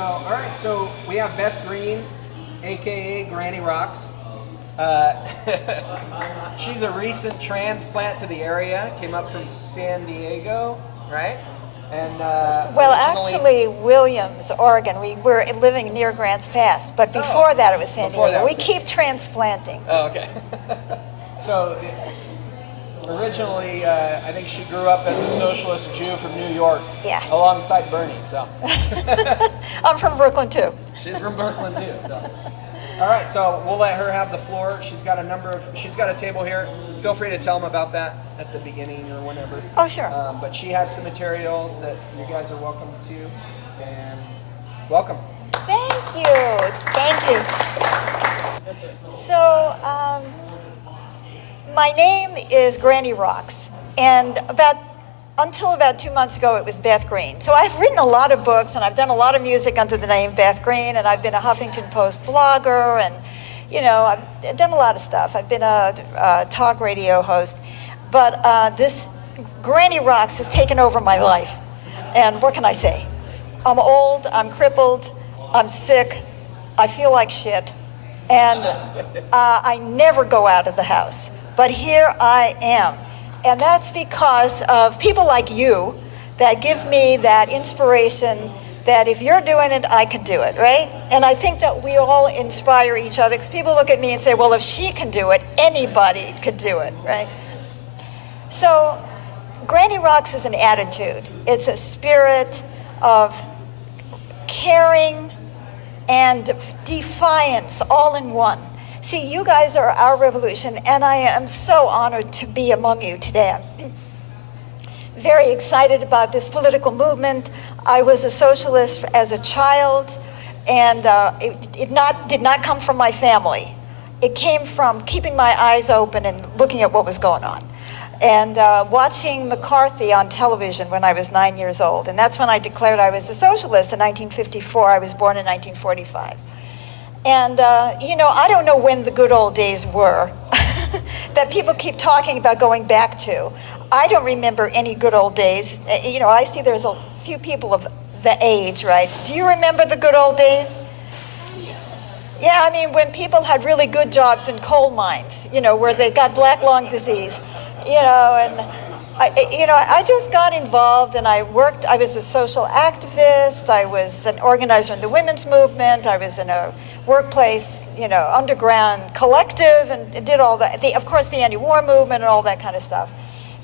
All right, so we have Beth Green, aka Granny Rocks. She's a recent transplant to the area. Came up from San Diego, right? And well, actually, Williams, Oregon. We were living near Grants Pass, but before that, it was San Diego. We keep transplanting. Oh, okay. So originally, I think she grew up as a socialist Jew from New York. Yeah. Alongside Bernie. So. I'm from Brooklyn too. She's from Brooklyn too. So. All right, so we'll let her have the floor. She's got a table here. Feel free to tell them about that at the beginning or whenever. Oh, sure. But she has some materials that you guys are welcome to, and welcome. Thank you. Thank you. So, my name is Granny Rocks, and until about 2 months ago, it was Beth Green. So I've written a lot of books, and I've done a lot of music under the name Beth Green, and I've been a Huffington Post blogger, and I've done a lot of stuff. I've been a talk radio host, but this Granny Rocks has taken over my life. And what can I say? I'm old, I'm crippled, I'm sick, I feel like shit, and I never go out of the house. But here I am. And that's because of people like you that give me that inspiration that if you're doing it, I can do it, right? And I think that we all inspire each other, because people look at me and say, well, if she can do it, anybody could do it, right? So Granny Rocks is an attitude. It's a spirit of caring and defiance all in one. See, you guys are our revolution, and I am so honored to be among you today. I'm very excited about this political movement. I was a socialist as a child, and it did not come from my family. It came from keeping my eyes open and looking at what was going on, and watching McCarthy on television when I was 9 years old. And that's when I declared I was a socialist in 1954. I was born in 1945. And, I don't know when the good old days were that people keep talking about going back to. I don't remember any good old days. I see there's a few people of the age, right? Do you remember the good old days? Yeah, I mean, when people had really good jobs in coal mines, where they got black lung disease, and I just got involved, and I was a social activist, I was an organizer in the women's movement, I was in a workplace, underground collective, and did all that. Of course, the anti-war movement and all that kind of stuff.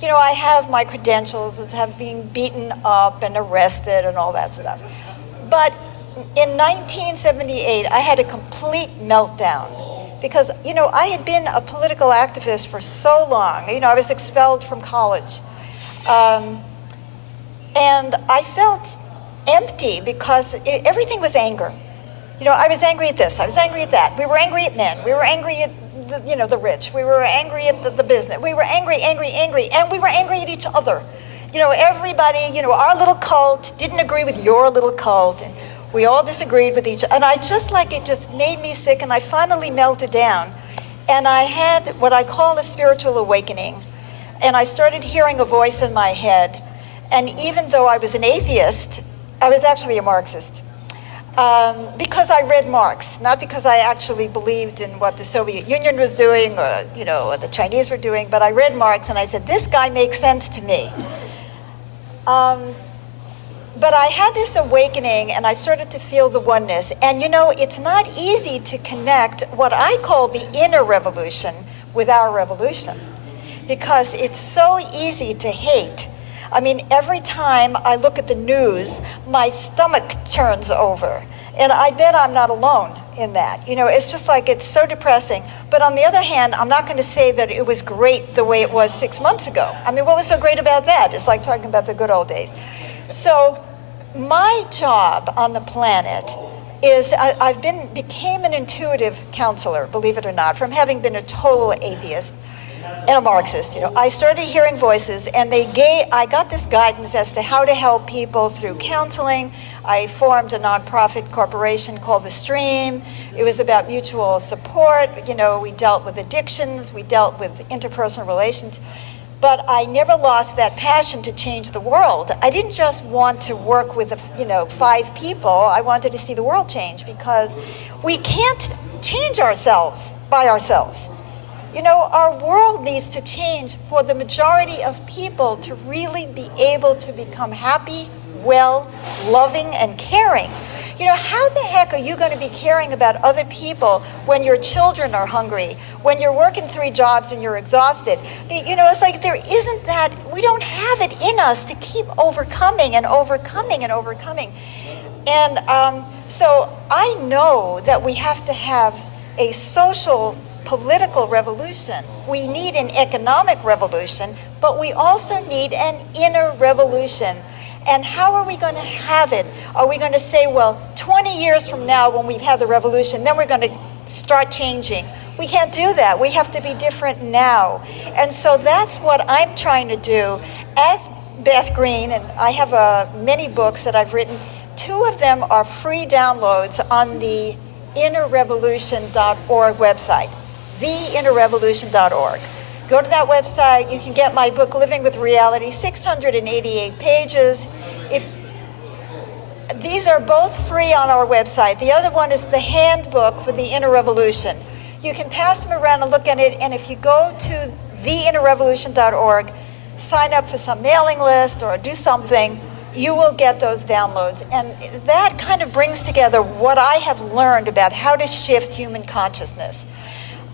I have my credentials as having been beaten up and arrested and all that stuff. But in 1978, I had a complete meltdown. Because, I had been a political activist for so long. I was expelled from college. And I felt empty because everything was anger. I was angry at this, I was angry at that. We were angry at men. We were angry at the rich. We were angry at the business. We were angry, and we were angry at each other. Everybody, our little cult didn't agree with your little cult. And we all disagreed with each other, and it just made me sick, and I finally melted down. And I had what I call a spiritual awakening, and I started hearing a voice in my head. And even though I was an atheist, I was actually a Marxist. Because I read Marx, not because I actually believed in what the Soviet Union was doing or, what the Chinese were doing, but I read Marx, and I said, this guy makes sense to me. But I had this awakening, and I started to feel the oneness. And it's not easy to connect what I call the inner revolution with our revolution, because it's so easy to hate. I mean, every time I look at the news, my stomach turns over. And I bet I'm not alone in that. It's just like, it's so depressing. But on the other hand, I'm not going to say that it was great the way it was 6 months ago. I mean, what was so great about that? It's like talking about the good old days. So my job on the planet is I became an intuitive counselor, believe it or not, from having been a total atheist and a Marxist. I started hearing voices, and I got this guidance as to how to help people through counseling. I formed a nonprofit corporation called The Stream. It was about mutual support. We dealt with addictions, we dealt with interpersonal relations. But I never lost that passion to change the world. I didn't just want to work with 5 people. I wanted to see the world change, because we can't change ourselves by ourselves. Our world needs to change for the majority of people to really be able to become happy, well, loving, and caring. How the heck are you going to be caring about other people when your children are hungry, when you're working 3 jobs and you're exhausted? It's like there isn't that, we don't have it in us to keep overcoming and overcoming and overcoming. And so I know that we have to have a social, political revolution. We need an economic revolution, but we also need an inner revolution. And how are we going to have it? Are we going to say, well, 20 years from now when we've had the revolution, then we're going to start changing? We can't do that. We have to be different now. And so that's what I'm trying to do as Beth Green, and I have many books that I've written. 2 of them are free downloads on the innerrevolution.org website, theinnerrevolution.org. Go to that website. You can get my book, Living with Reality, 688 pages. These are both free on our website. The other one is the handbook for the Inner Revolution. You can pass them around and look at it, and if you go to theinnerrevolution.org, sign up for some mailing list or do something, you will get those downloads. And that kind of brings together what I have learned about how to shift human consciousness.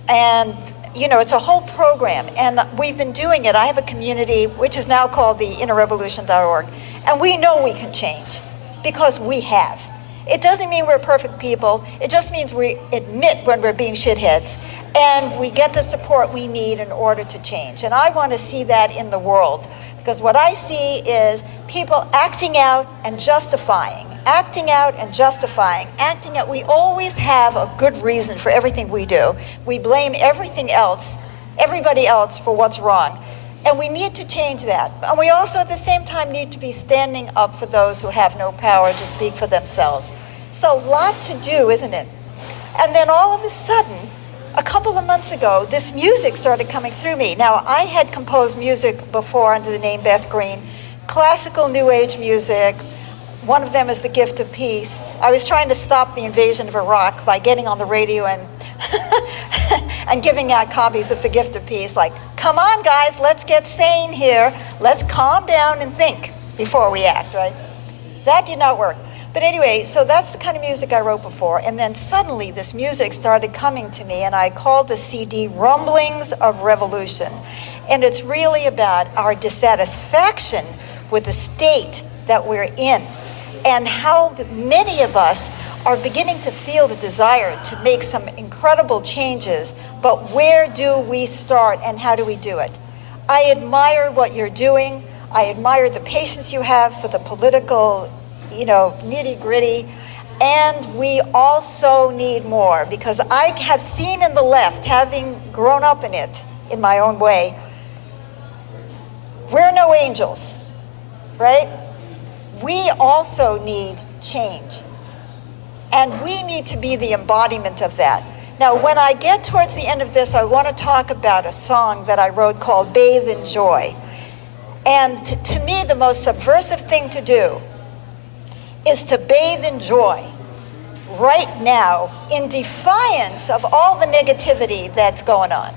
And it's a whole program, and we've been doing it. I have a community which is now called the innerrevolution.org, and we know we can change because we have. It doesn't mean we're perfect people. It just means we admit when we're being shitheads, and we get the support we need in order to change. And I want to see that in the world, because what I see is people acting out and justifying, acting out and justifying, acting out. We always have a good reason for everything we do. We blame everybody else for what's wrong. And we need to change that. And we also at the same time need to be standing up for those who have no power to speak for themselves. So a lot to do, isn't it? And then all of a sudden, a couple of months ago, this music started coming through me. Now, I had composed music before under the name Beth Green, classical New Age music. One of them is The Gift of Peace. I was trying to stop the invasion of Iraq by getting on the radio and and giving out copies of The Gift of Peace, like, come on guys, let's get sane here. Let's calm down and think before we act, right? That did not work. But anyway, so that's the kind of music I wrote before. And then suddenly this music started coming to me, and I called the CD Rumblings of Revolution. And it's really about our dissatisfaction with the state that we're in, and how many of us are beginning to feel the desire to make some incredible changes, but where do we start and how do we do it? I admire what you're doing. I admire the patience you have for the political, nitty-gritty, and we also need more, because I have seen in the left, having grown up in it in my own way, we're no angels, right? We also need change. And we need to be the embodiment of that. Now, when I get towards the end of this, I want to talk about a song that I wrote called Bathe in Joy. And to me, the most subversive thing to do is to bathe in joy right now, in defiance of all the negativity that's going on.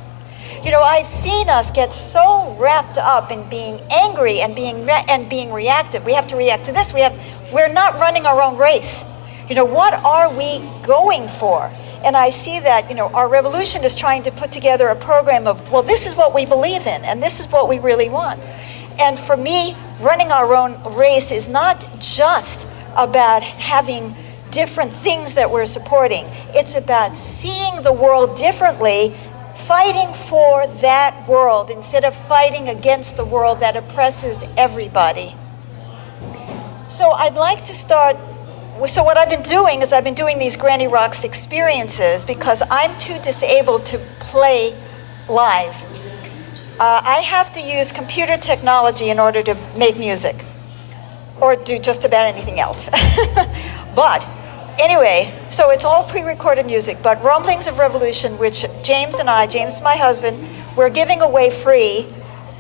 I've seen us get so wrapped up in being angry and being reactive. We have to react to this. We're not running our own race. What are we going for? And I see that, our revolution is trying to put together a program of, well, this is what we believe in, and this is what we really want. And for me, running our own race is not just about having different things that we're supporting. It's about seeing the world differently, fighting for that world instead of fighting against the world that oppresses everybody. So I'd like to start. So what I've been doing is I've been doing these Granny Rocks experiences because I'm too disabled to play live. I have to use computer technology in order to make music or do just about anything else. But anyway, so it's all pre-recorded music, but Rumblings of Revolution, which James, my husband, we're giving away free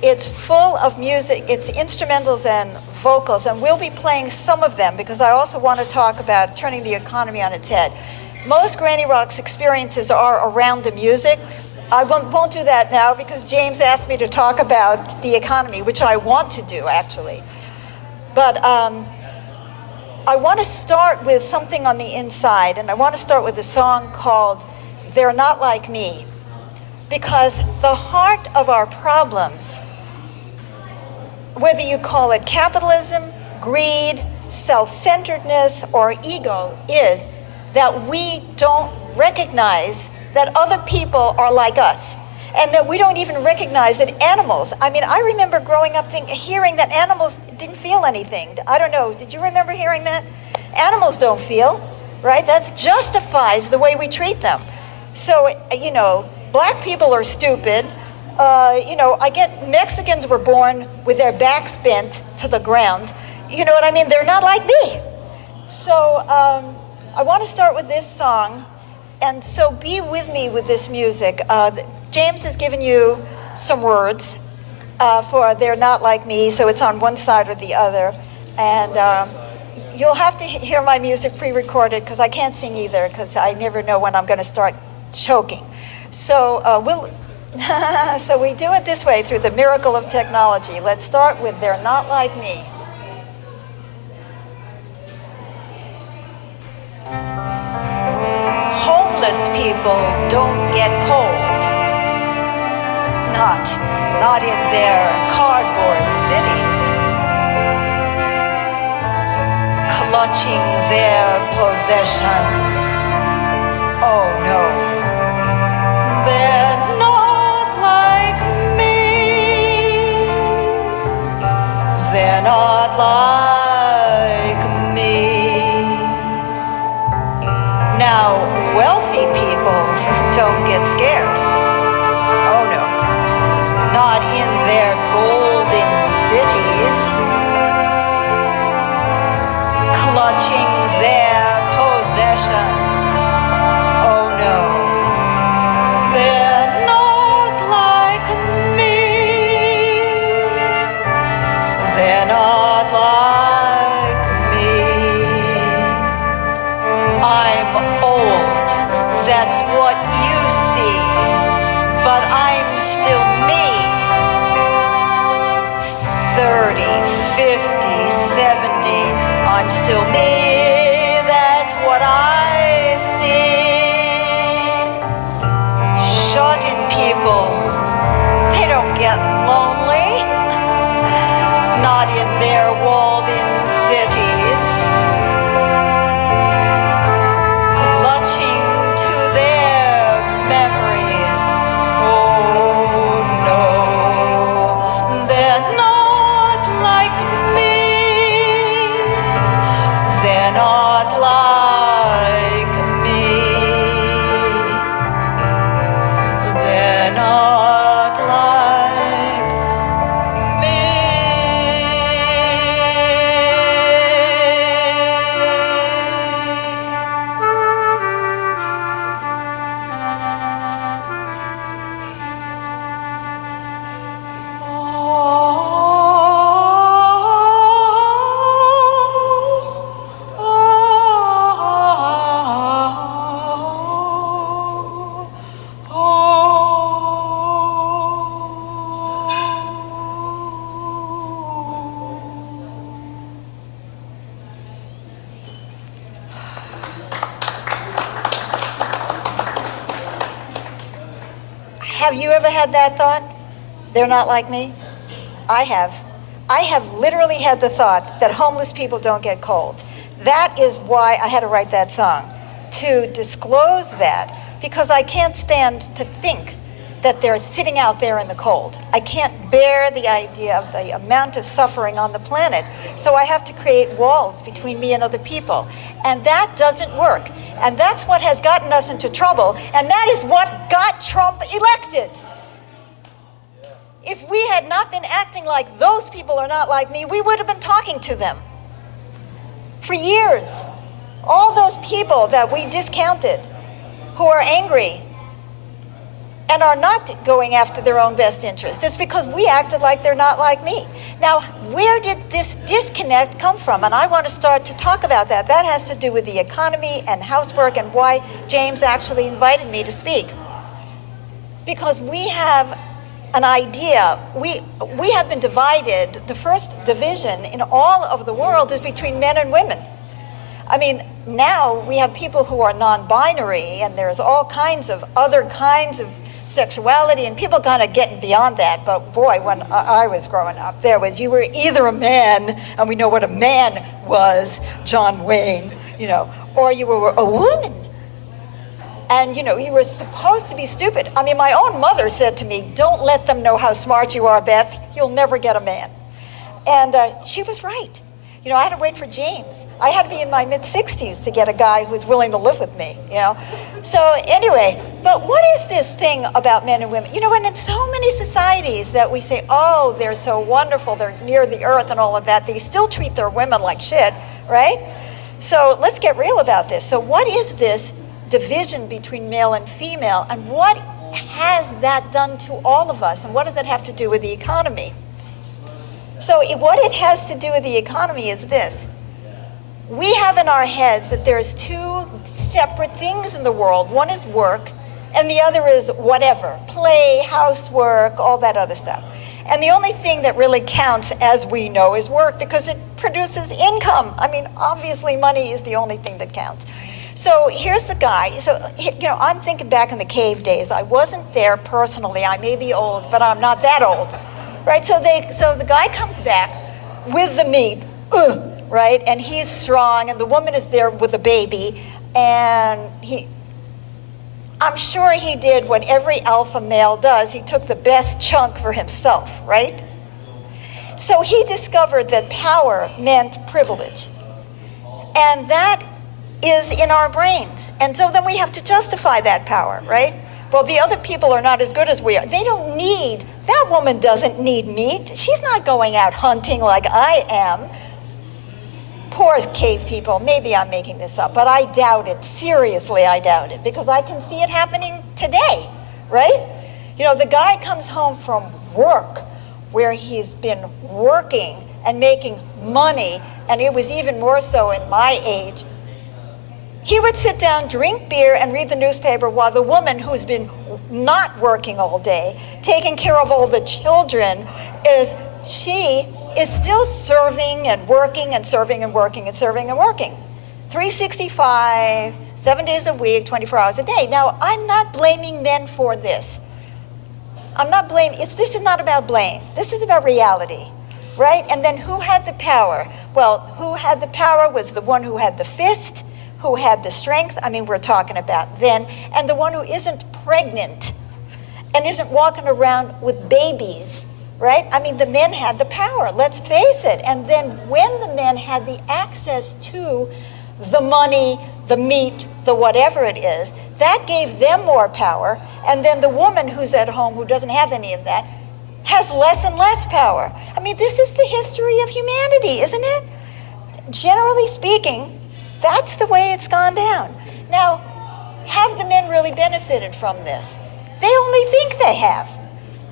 It's full of music. It's instrumentals and vocals, and we'll be playing some of them because I also want to talk about turning the economy on its head. Most Granny Rock's experiences are around the music. I won't do that now because James asked me to talk about the economy, which I want to do, actually. But I want to start with something on the inside, and I want to start with a song called They're Not Like Me, because the heart of our problems, whether you call it capitalism, greed, self-centeredness, or ego, is that we don't recognize that other people are like us, and that we don't even recognize that animals, I mean, I remember growing up hearing that animals didn't feel anything. I don't know, did you remember hearing that? Animals don't feel, right? That justifies the way we treat them. So, you know, black people are stupid. You know, I get Mexicans were born with their backs bent to the ground. You know what I mean? They're not like me. So I want to start with this song. And so be with me with this music. James has given you some words for They're Not Like Me, so it's on one side or the other. And you'll have to hear my music pre-recorded because I can't sing either because I never know when I'm going to start choking. So so we do it this way through the miracle of technology. Let's start with They're Not Like Me. Homeless people don't get cold. Not in their cardboard cities. Clutching their possessions. Oh no. They're not like me. They're not like me. Now, wealthy people don't get scared. Oh no. Not in their golden cities. Clutching their possessions. Oh no. They're not like me. They're not like me. I'm old, that's what you see, but I'm still me. 30, 50, 70, I'm still me, that's what I see. Shut-in people, they don't get lonely, not in their walled-in cities. Clutching to their memories. Oh no, they're not like me. They're not like me. They're not like me. Have you ever had that thought? They're not like me? I have. I have literally had the thought that homeless people don't get cold. That is why I had to write that song, to disclose that, because I can't stand to think that they're sitting out there in the cold. I can't bear the idea of the amount of suffering on the planet. So I have to create walls between me and other people. And that doesn't work. And that's what has gotten us into trouble. And that is what got Trump elected. If we had not been acting like those people are not like me, we would have been talking to them for years. All those people that we discounted who are angry, and are not going after their own best interest. It's because we acted like they're not like me. Now, where did this disconnect come from? And I want to start to talk about that. That has to do with the economy and housework and why James actually invited me to speak. Because we have an idea, we have been divided. The first division in all of the world is between men and women. I mean, now we have people who are non-binary, and there's all kinds of other kinds of sexuality, and people kind of getting beyond that. But boy, when I was growing up, you were either a man, and we know what a man was, John Wayne, or you were a woman. And, you were supposed to be stupid. I mean, my own mother said to me, don't let them know how smart you are, Beth. You'll never get a man. And she was right. I had to wait for James. I had to be in my mid-60s to get a guy who was willing to live with me, So anyway, but what is this thing about men and women? And in so many societies that we say, oh, they're so wonderful, they're near the earth and all of that, they still treat their women like shit, right? So let's get real about this. So what is this division between male and female, and what has that done to all of us, and what does that have to do with the economy? So what it has to do with the economy is this. We have in our heads that there's two separate things in the world. One is work, and the other is whatever, play, housework, all that other stuff. And the only thing that really counts, as we know, is work, because it produces income. I mean, obviously money is the only thing that counts. So here's the guy. So, I'm thinking back in the cave days. I wasn't there personally. I may be old, but I'm not that old. Right, so the guy comes back with the meat, right, and he's strong, and the woman is there with the baby, and I'm sure he did what every alpha male does. He took the best chunk for himself, right? So he discovered that power meant privilege, and that is in our brains, and so then we have to justify that power, right? Well, the other people are not as good as we are. That woman doesn't need meat. She's not going out hunting like I am. Poor cave people. Maybe I'm making this up, but I doubt it. Seriously, I doubt it, because I can see it happening today, right? The guy comes home from work where he's been working and making money, and it was even more so in my age. He would sit down, drink beer, and read the newspaper while the woman who's been not working all day, taking care of all the children, she is still serving and working and serving and working and serving and working. 365, 7 days a week, 24 hours a day. Now, I'm not blaming men for this. This is not about blame. This is about reality, right? And then who had the power? Well, who had the power was the one who had the fist, who had the strength, we're talking about then, and the one who isn't pregnant and isn't walking around with babies, right? The men had the power, let's face it. And then when the men had the access to the money, the meat, the whatever it is, that gave them more power. And then the woman who's at home, who doesn't have any of that, has less and less power. This is the history of humanity, isn't it? Generally speaking, that's the way it's gone down. Now, have the men really benefited from this? They only think they have,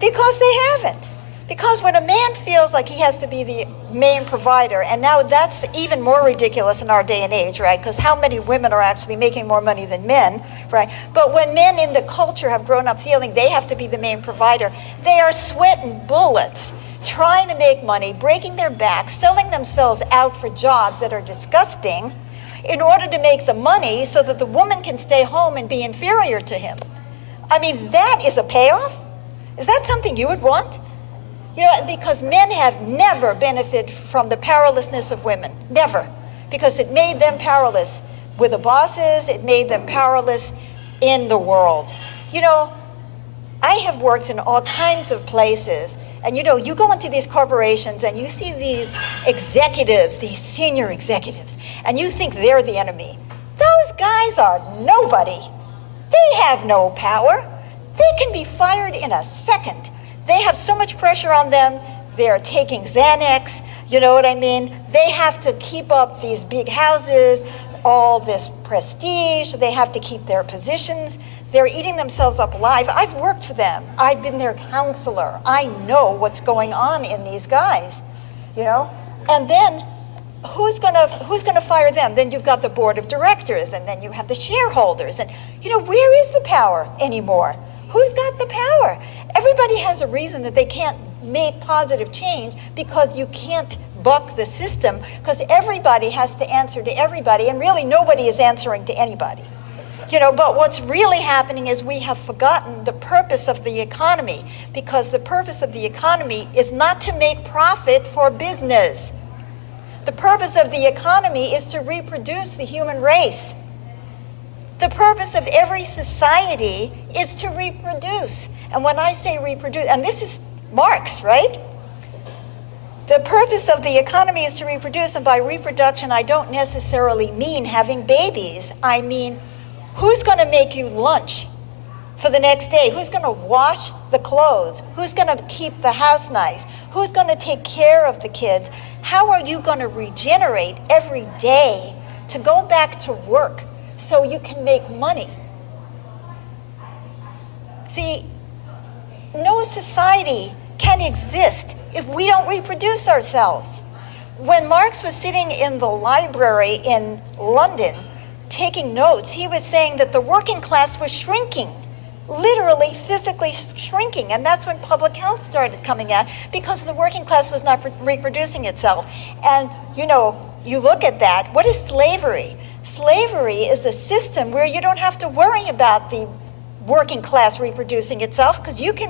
because they haven't. Because when a man feels like he has to be the main provider, and now that's even more ridiculous in our day and age, right? Because how many women are actually making more money than men, right? But when men in the culture have grown up feeling they have to be the main provider, they are sweating bullets, trying to make money, breaking their backs, selling themselves out for jobs that are disgusting, in order to make the money so that the woman can stay home and be inferior to him. That is a payoff? Is that something you would want? Because men have never benefited from the powerlessness of women. Never. Because it made them powerless with the bosses, it made them powerless in the world. I have worked in all kinds of places, and you go into these corporations and you see these executives, these senior executives, and you think they're the enemy. Those guys are nobody. They have no power. They can be fired in a second. They have so much pressure on them. They're taking Xanax, you know what I mean? They have to keep up these big houses, all this prestige. They have to keep their positions. They're eating themselves up alive. I've worked for them. I've been their counselor. I know what's going on in these guys, you know? And then who's gonna fire them? Then you've got the board of directors, and then you have the shareholders. And, you know, where is the power anymore? Who's got the power? Everybody has a reason that they can't make positive change, because you can't buck the system, because everybody has to answer to everybody, and really nobody is answering to anybody. You know, but what's really happening is we have forgotten the purpose of the economy, because the purpose of the economy is not to make profit for business. The purpose of the economy is to reproduce the human race. The purpose of every society is to reproduce. And when I say reproduce, and this is Marx, right? The purpose of the economy is to reproduce, and by reproduction, I don't necessarily mean having babies. I mean, who's going to make you lunch for the next day? Who's going to wash the clothes? Who's going to keep the house nice? Who's going to take care of the kids? How are you going to regenerate every day to go back to work so you can make money? See, no society can exist if we don't reproduce ourselves. When Marx was sitting in the library in London taking notes, he was saying that the working class was shrinking, literally physically shrinking. And that's when public health started coming out, because the working class was not reproducing itself. And, you know, you look at that, what is slavery? Slavery is a system where you don't have to worry about the working class reproducing itself, because you can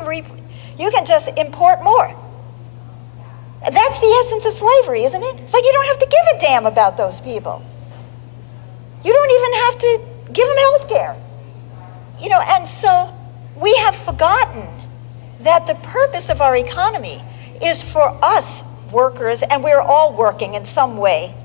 just import more. That's the essence of slavery, isn't it? It's like you don't have to give a damn about those people. You don't even have to give them health care. You know, and so we have forgotten that the purpose of our economy is for us workers, and we're all working in some way,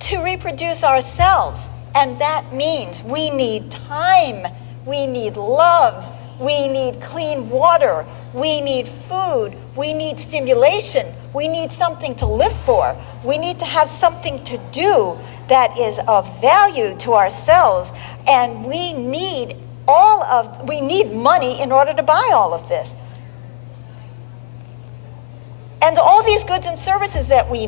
to reproduce ourselves. And that means we need time, we need love, we need clean water, we need food, we need stimulation, we need something to live for, we need to have something to do that is of value to ourselves, and we need money in order to buy all of this. And all these goods and services that we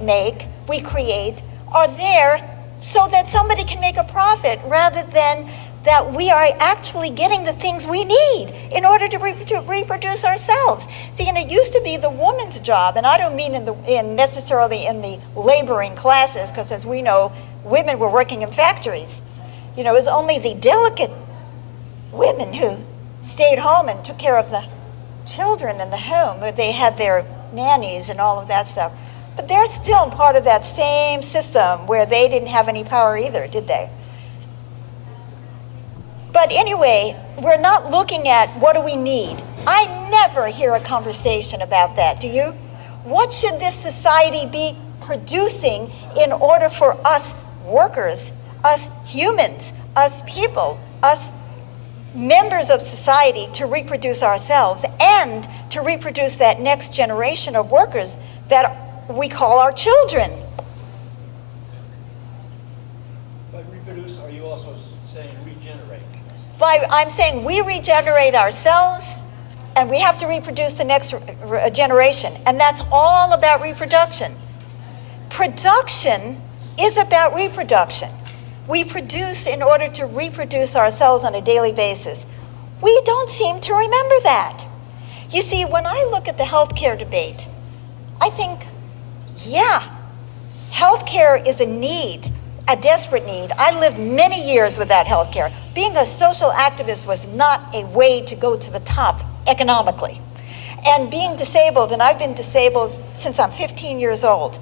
create, are there so that somebody can make a profit, rather than that we are actually getting the things we need in order to reproduce ourselves. See, and it used to be the woman's job, and I don't mean necessarily in the laboring classes, because as we know, women were working in factories. You know, it was only the delicate women who stayed home and took care of the children in the home, where they had their nannies and all of that stuff. But they're still part of that same system where they didn't have any power either, did they? But anyway, we're not looking at what do we need. I never hear a conversation about that, do you? What should this society be producing in order for us workers, us humans, us people, us members of society to reproduce ourselves, and to reproduce that next generation of workers that we call our children? By reproduce, are you also saying regenerate? I'm saying we regenerate ourselves, and we have to reproduce the next generation. And that's all about reproduction. Production is about reproduction. We produce in order to reproduce ourselves on a daily basis. We don't seem to remember that. You see, when I look at the healthcare debate, I think, yeah, healthcare is a need, a desperate need. I lived many years without healthcare. Being a social activist was not a way to go to the top economically. And being disabled, and I've been disabled since I'm 15 years old.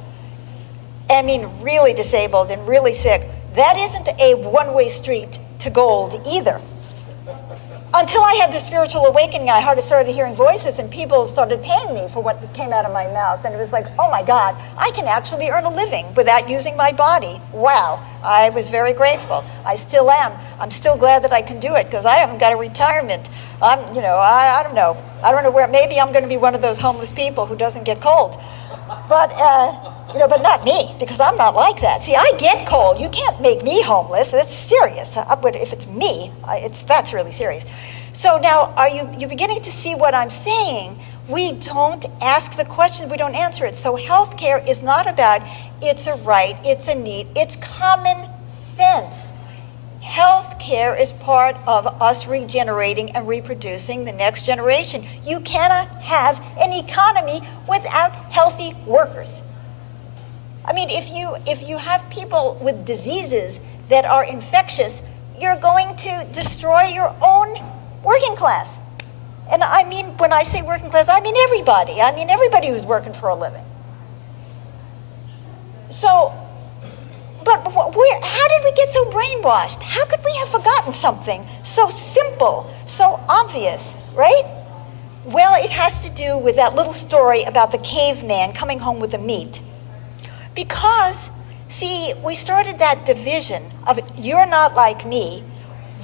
I mean, really disabled and really sick. That isn't a one-way street to gold either. Until I had the spiritual awakening, I started hearing voices, and people started paying me for what came out of my mouth. And it was like, oh my God, I can actually earn a living without using my body. Wow, I was very grateful. I still am. I'm still glad that I can do it, because I haven't got a retirement. I don't know. I don't know where. Maybe I'm going to be one of those homeless people who doesn't get cold. But But not me, because I'm not like that. See, I get cold. You can't make me homeless. That's serious. If it's me, that's really serious. So now, are you beginning to see what I'm saying? We don't ask the question, we don't answer it. So healthcare is not about it's a right, it's a need, it's common sense. Healthcare is part of us regenerating and reproducing the next generation. You cannot have an economy without healthy workers. I mean, if you have people with diseases that are infectious, you're going to destroy your own working class. And I mean, when I say working class, I mean everybody. I mean everybody who's working for a living. So, but how did we get so brainwashed? How could we have forgotten something so simple, so obvious, right? Well, it has to do with that little story about the caveman coming home with the meat. Because, see, we started that division of you're not like me,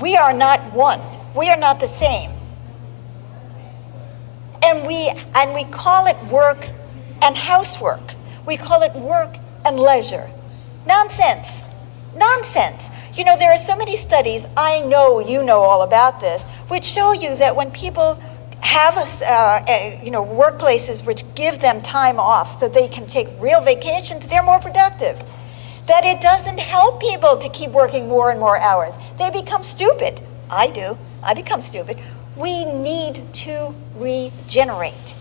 we are not one, we are not the same. And we call it work and housework. We call it work and leisure. Nonsense. Nonsense. There are so many studies, I know you know all about this, which show you that when people have workplaces which give them time off so they can take real vacations, they're more productive. That it doesn't help people to keep working more and more hours. They become stupid. I do. I become stupid. We need to regenerate.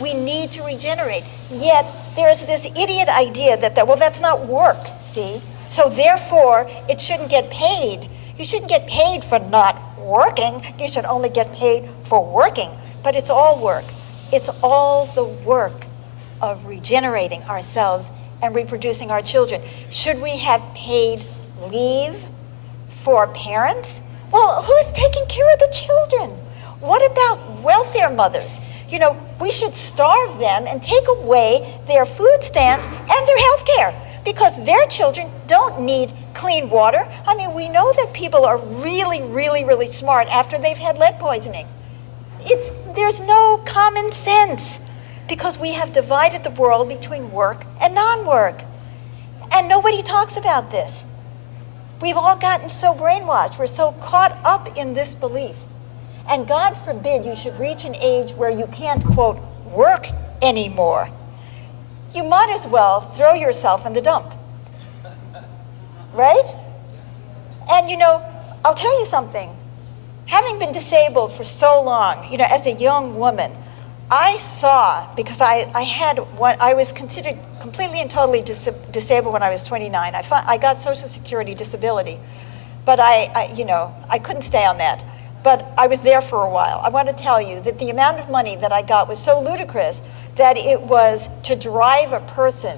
We need to regenerate. Yet there's this idiot idea that that's not work, see? So therefore, it shouldn't get paid. You shouldn't get paid for not working. You should only get paid for working. But it's all work. It's all the work of regenerating ourselves and reproducing our children. Should we have paid leave for parents? Well, who's taking care of the children? What about welfare mothers? We should starve them and take away their food stamps and their health care because their children don't need clean water. I mean, we know that people are really, really, really smart after they've had lead poisoning. There's no common sense because we have divided the world between work and non-work. And nobody talks about this. We've all gotten so brainwashed. We're so caught up in this belief. And God forbid you should reach an age where you can't, quote, work anymore. You might as well throw yourself in the dump. Right? And I'll tell you something. Having been disabled for so long, as a young woman, I saw, because I was considered completely and totally disabled when I was 29. I got Social Security disability, but I couldn't stay on that. But I was there for a while. I want to tell you that the amount of money that I got was so ludicrous that it was to drive a person,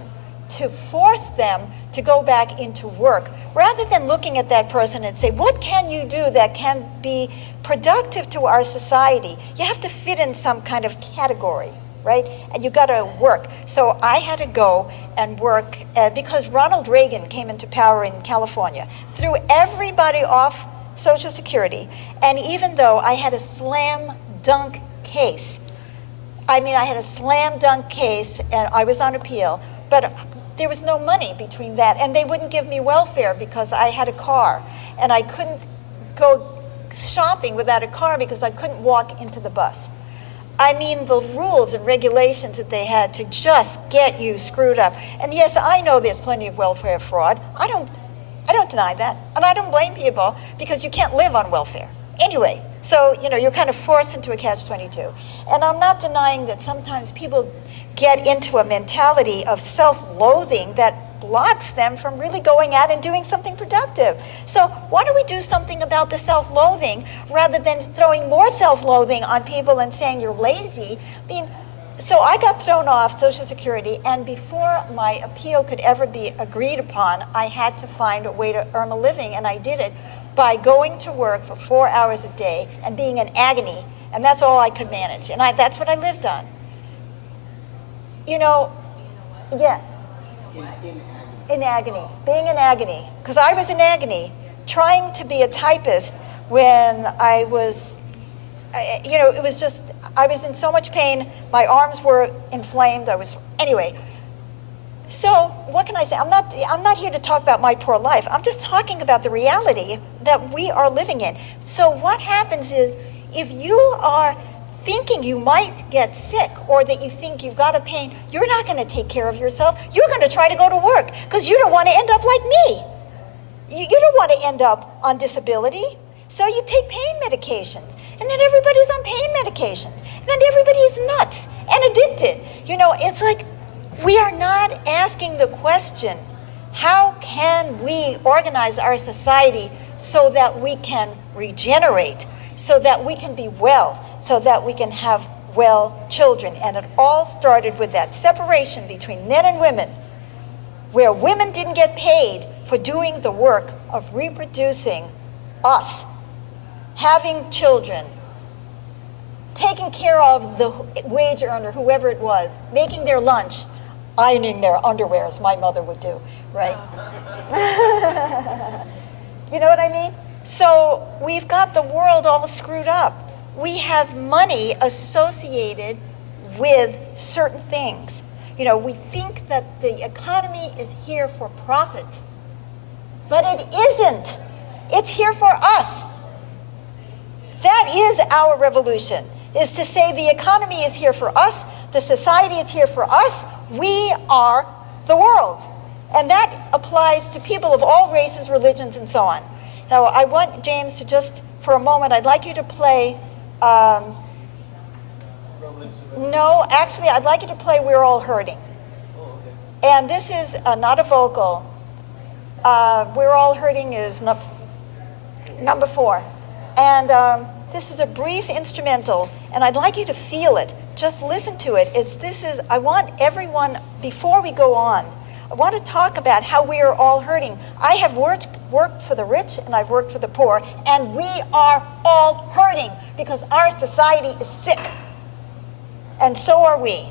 to force them to go back into work, rather than looking at that person and say, what can you do that can be productive to our society? You have to fit in some kind of category, right? And you got to work. So I had to go and work because Ronald Reagan came into power in California, threw everybody off Social Security. And even though I had a slam dunk case, and I was on appeal, but there was no money between that, and they wouldn't give me welfare because I had a car, and I couldn't go shopping without a car because I couldn't walk into the bus. I mean, the rules and regulations that they had to just get you screwed up. And yes, I know there's plenty of welfare fraud. I don't deny that, and I don't blame people because you can't live on welfare. Anyway, so, you're kind of forced into a catch-22. And I'm not denying that sometimes people get into a mentality of self-loathing that blocks them from really going out and doing something productive. So why don't we do something about the self-loathing rather than throwing more self-loathing on people and saying you're lazy? I mean, so I got thrown off Social Security, and before my appeal could ever be agreed upon, I had to find a way to earn a living, and I did it by going to work for 4 hours a day and being in agony, and that's all I could manage, and that's what I lived on. Yeah. In agony. Being in agony. Because I was in agony, trying to be a typist when I was, it was just, I was in so much pain. My arms were inflamed. Anyway. So what can I say? I'm not here to talk about my poor life. I'm just talking about the reality that we are living in. So what happens is, if you are thinking you might get sick or that you think you've got a pain, you're not going to take care of yourself. You're going to try to go to work because you don't want to end up like me. You don't want to end up on disability. So you take pain medications, and then everybody's on pain medications. And then everybody's nuts and addicted. You know, it's like, we are not asking the question, how can we organize our society so that we can regenerate, so that we can be well, so that we can have well children? And it all started with that separation between men and women, where women didn't get paid for doing the work of reproducing us, having children, taking care of the wage earner, whoever it was, making their lunch, ironing their underwear, as my mother would do, right? You know what I mean? So we've got the world all screwed up. We have money associated with certain things. You know, we think that the economy is here for profit, but it isn't. It's here for us. That is our revolution, is to say the economy is here for us, the society is here for us, we are the world. And that applies to people of all races, religions, and so on. Now, I want James to just, for a moment, I'd like you to play, no, actually, I'd like you to play We're All Hurting. And this is not a vocal. We're All Hurting is number 4. And this is a brief instrumental, and I'd like you to feel it. Just listen to it. I want everyone, before we go on, I want to talk about how we are all hurting. I have worked for the rich and I've worked for the poor, and we are all hurting because our society is sick. And so are we.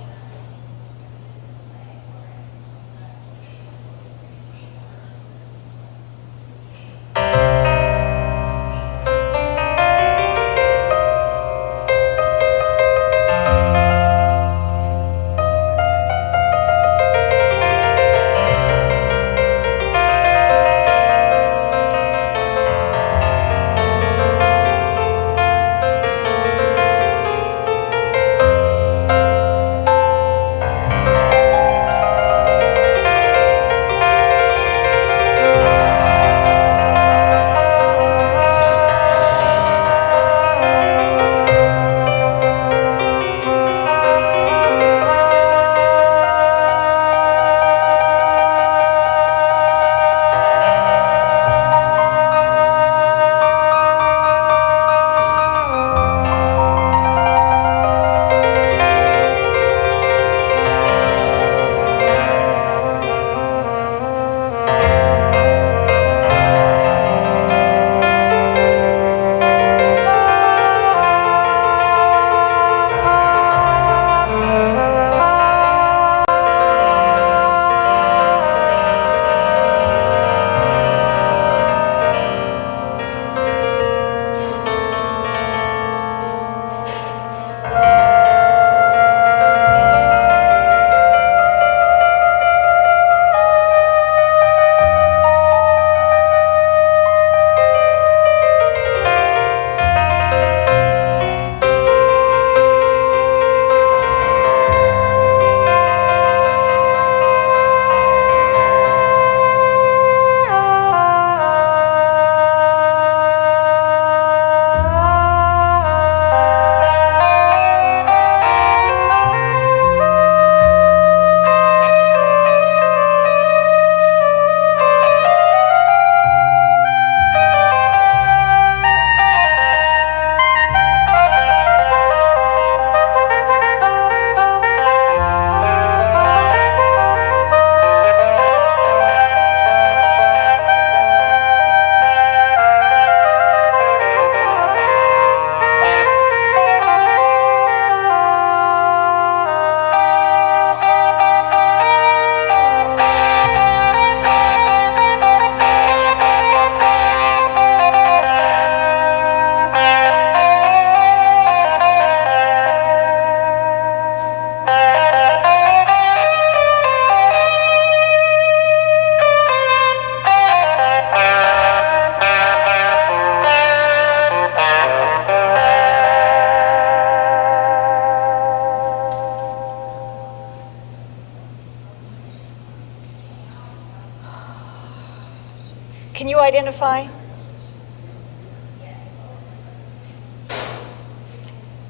identify?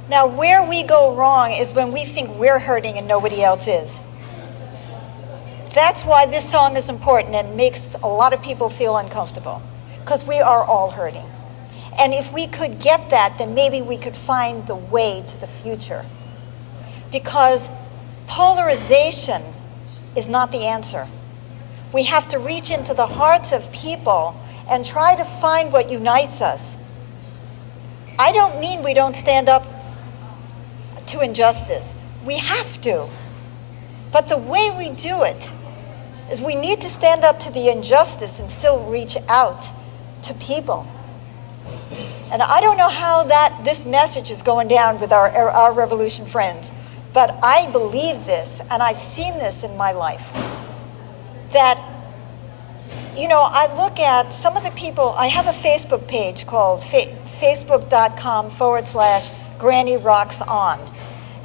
Now, where we go wrong is when we think we're hurting and nobody else is. That's why this song is important and makes a lot of people feel uncomfortable, because we are all hurting. And if we could get that, then maybe we could find the way to the future. Because polarization is not the answer. We have to reach into the hearts of people and try to find what unites us. I don't mean we don't stand up to injustice. We have to. But the way we do it is we need to stand up to the injustice and still reach out to people. And I don't know how this message is going down with our revolution friends, but I believe this, and I've seen this in my life, that, I look at some of the people. I have a Facebook page called facebook.com/Granny Rocks On.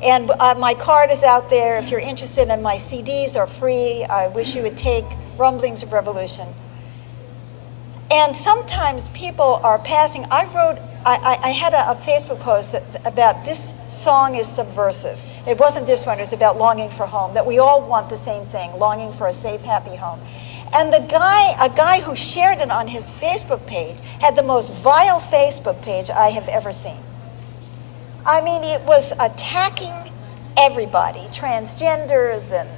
And my card is out there. If you're interested, and my CDs are free. I wish you would take Rumblings of Revolution. And sometimes people are passing. I had a Facebook post about this song is subversive. It wasn't this one, it was about longing for home, that we all want the same thing, longing for a safe, happy home. And a guy who shared it on his Facebook page had the most vile Facebook page I have ever seen. I mean, it was attacking everybody, transgenders and,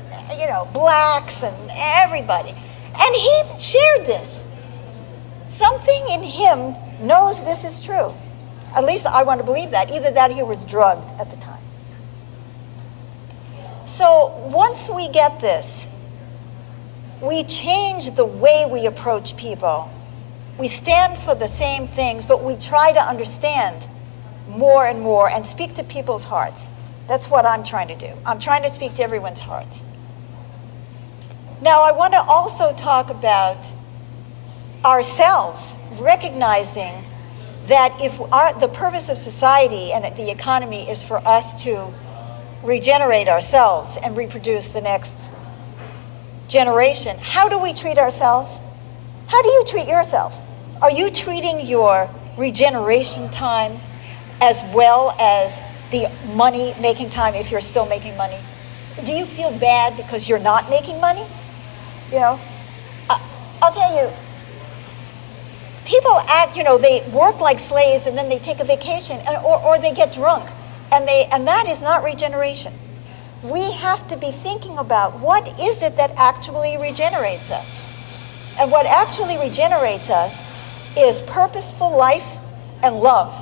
blacks and everybody. And he shared this. Something in him knows this is true. At least I want to believe that. Either that or he was drugged at the time. So once we get this, we change the way we approach people. We stand for the same things, but we try to understand more and more and speak to people's hearts. That's what I'm trying to do. I'm trying to speak to everyone's hearts. Now, I want to also talk about ourselves, recognizing that if the purpose of society and the economy is for us to regenerate ourselves and reproduce the next generation, how do we treat ourselves? How do you treat yourself? Are you treating your regeneration time as well as the money-making time if you're still making money? Do you feel bad because you're not making money? I'll tell you, people act, they work like slaves and then they take a vacation or they get drunk, and that is not regeneration. We have to be thinking about what is it that actually regenerates us. And what actually regenerates us is purposeful life and love.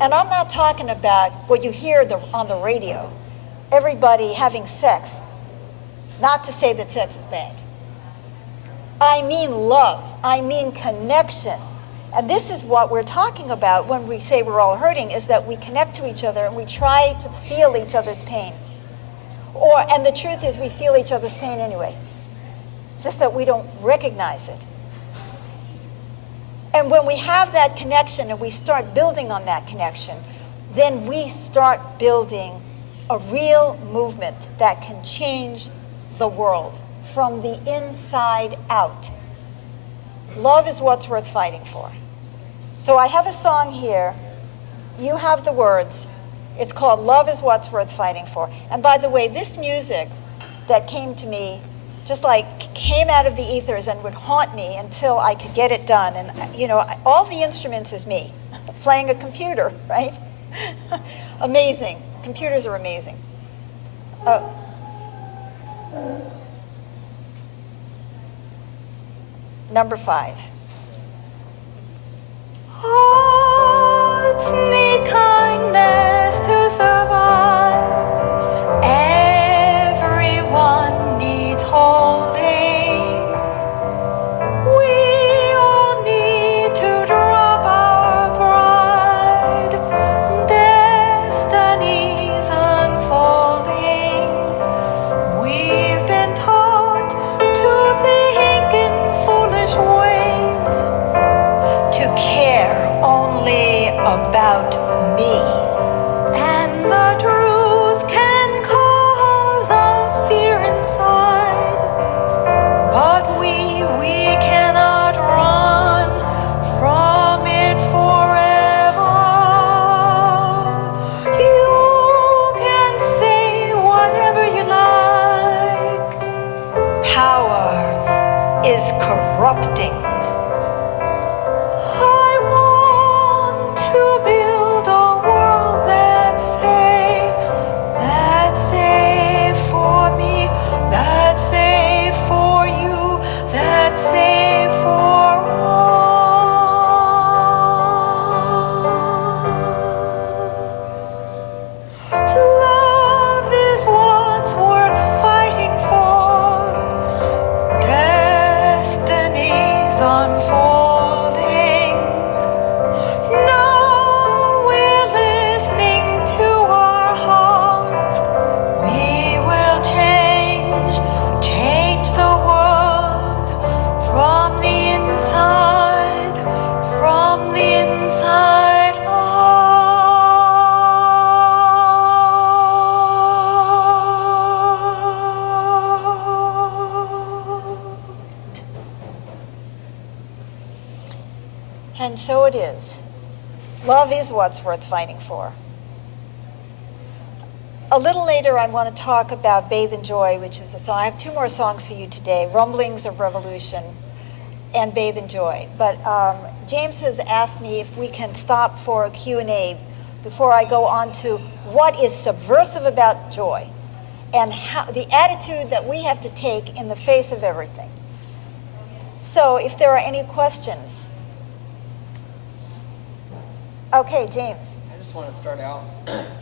And I'm not talking about what you hear on the radio, everybody having sex. Not to say that sex is bad. I mean love. I mean connection. And this is what we're talking about when we say we're all hurting, is that we connect to each other and we try to feel each other's pain. And the truth is we feel each other's pain anyway. Just that we don't recognize it. And when we have that connection and we start building on that connection, then we start building a real movement that can change the world from the inside out. Love is what's worth fighting for. So I have a song here. You have the words. It's called Love is What's Worth Fighting For. And by the way, this music that came to me just came out of the ethers and would haunt me until I could get it done. And all the instruments is me playing a computer, right? Amazing. Computers are amazing. Number 5. Hearts need kindness to survive. Everyone needs holding. We all need to drop our pride. Destinies unfolding. We've been taught to think in foolish ways, to care only about me. And the truth can cause us fear inside, but we cannot run. And so it is. Love is what's worth fighting for. A little later, I want to talk about Bathe in Joy, which is a song. I have two more songs for you today, Rumblings of Revolution and Bathe in Joy. But James has asked me if we can stop for a Q&A before I go on to what is subversive about joy and how the attitude that we have to take in the face of everything. So if there are any questions. Okay, James. I just want to start out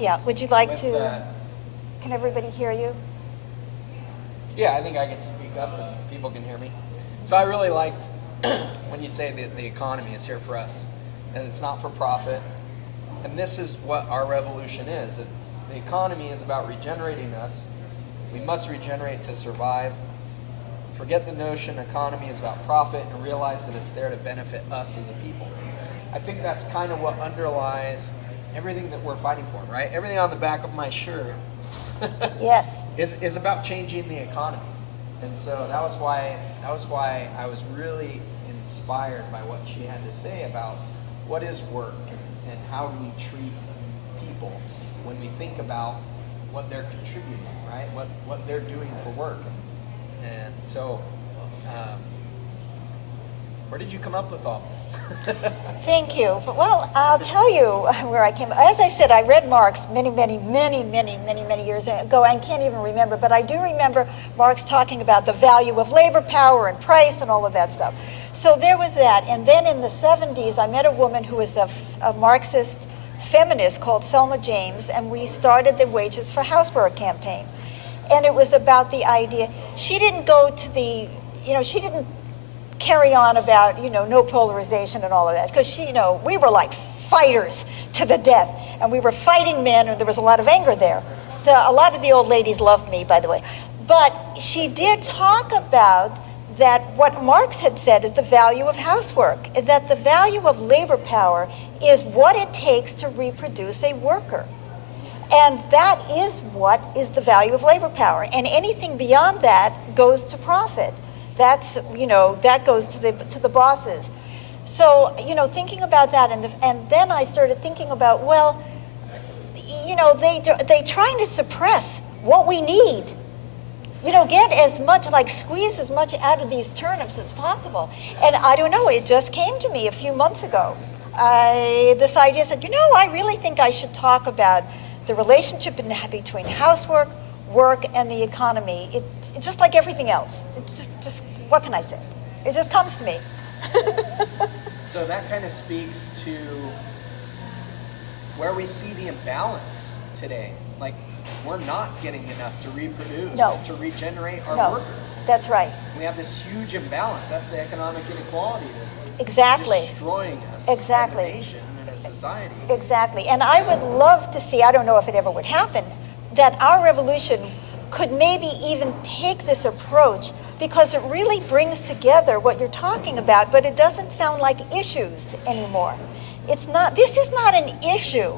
Yeah, would you like with to, that. can everybody hear you? Yeah, I think I can speak up and people can hear me. So I really liked when you say that the economy is here for us and it's not for profit. And this is what our revolution is. The economy is about regenerating us. We must regenerate to survive. Forget the notion economy is about profit and realize that it's there to benefit us as a people. I think that's kind of what underlies everything that we're fighting for, right? Everything on the back of my shirt Yes. is about changing the economy. And so that was why I was really inspired by what she had to say about what is work and how do we treat people when we think about what they're contributing, right? What they're doing for work. And so, where did you come up with all this? Thank you. Well, I'll tell you where I came. As I said, I read Marx many years ago. I can't even remember, but I do remember Marx talking about the value of labor power and price and all of that stuff. So there was that. And then in the 70s, I met a woman who was a Marxist feminist called Selma James, and we started the Wages for Housework campaign. And it was about the idea, she didn't go to the, she didn't carry on about, no polarization and all of that, because we were like fighters to the death, and we were fighting men, and there was a lot of anger there. A lot of the old ladies loved me, by the way. But she did talk about that what Marx had said is the value of housework, that the value of labor power is what it takes to reproduce a worker. And that is what is the value of labor power. And anything beyond that goes to profit. That's, that goes to the bosses. So, thinking about that, and then I started thinking about, well, they trying to suppress what we need. Get as much, squeeze as much out of these turnips as possible. And I don't know, it just came to me a few months ago. This idea said, I really think I should talk about the relationship between housework, work, and the economy. It's just like everything else. Just what can I say? It just comes to me. So that kind of speaks to where we see the imbalance today. Like, we're not getting enough to reproduce, to regenerate our workers. That's right. We have this huge imbalance. That's the economic inequality that's destroying us as a nation and a society. Exactly. And I would love to see, I don't know if it ever would happen, that our revolution could maybe even take this approach, because it really brings together what you're talking about, but it doesn't sound like issues anymore. This is not an issue.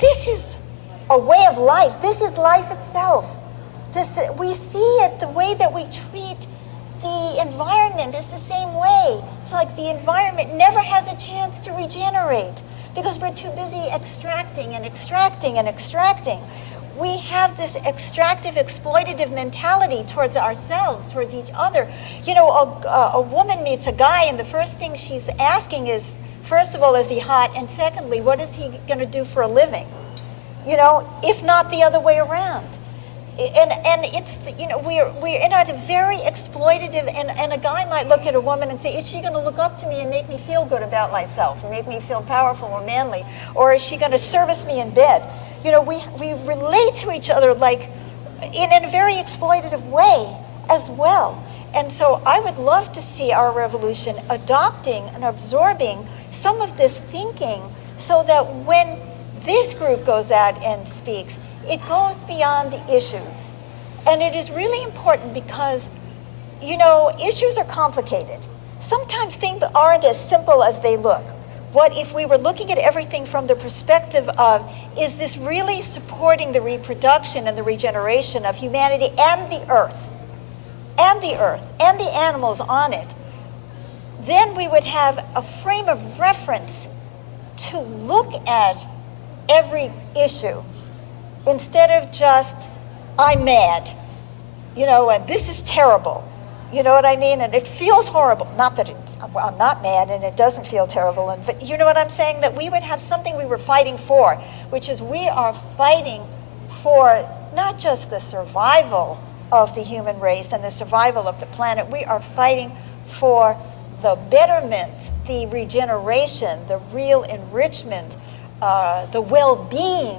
This is a way of life. This is life itself. We see it, the way that we treat the environment is the same way. It's like the environment never has a chance to regenerate because we're too busy extracting and extracting and extracting. We have this extractive, exploitative mentality towards ourselves, towards each other. A woman meets a guy, and the first thing she's asking is, first of all, is he hot? And secondly, what is he going to do for a living? If not the other way around. And it's, we're in a very exploitative, and a guy might look at a woman and say, is she going to look up to me and make me feel good about myself, or make me feel powerful or manly, or is she going to service me in bed? We relate to each other like in a very exploitative way as well. And so I would love to see our revolution adopting and absorbing some of this thinking, so that when this group goes out and speaks, it goes beyond the issues. And it is really important because, issues are complicated. Sometimes things aren't as simple as they look. What if we were looking at everything from the perspective of, is this really supporting the reproduction and the regeneration of humanity and the earth, and the animals on it? then we would have a frame of reference to look at every issue instead of just, I'm mad, and this is terrible. You know what I mean? And it feels horrible. Not that I'm not mad and it doesn't feel terrible. But you know what I'm saying? That we would have something we were fighting for, which is we are fighting for not just the survival of the human race and the survival of the planet. We are fighting for the betterment, the regeneration, the real enrichment, the well-being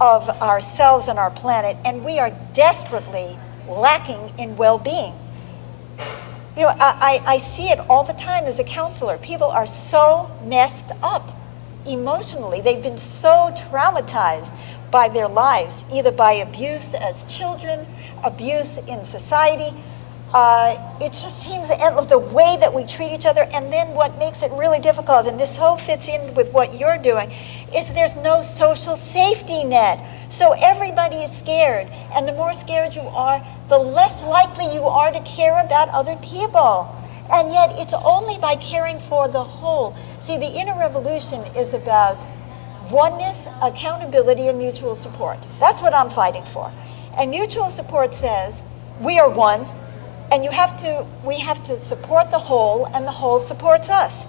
of ourselves and our planet. And we are desperately lacking in well-being. I see it all the time as a counselor. People are so messed up emotionally. They've been so traumatized by their lives, either by abuse as children, abuse in society. It just seems endless, the way that we treat each other. And then what makes it really difficult, and this whole fits in with what you're doing, is there's no social safety net. So everybody is scared. And the more scared you are, the less likely you are to care about other people. And yet it's only by caring for the whole. See, the inner revolution is about oneness, accountability, and mutual support. That's what I'm fighting for. And mutual support says we are one, and we have to support the whole, and the whole supports us.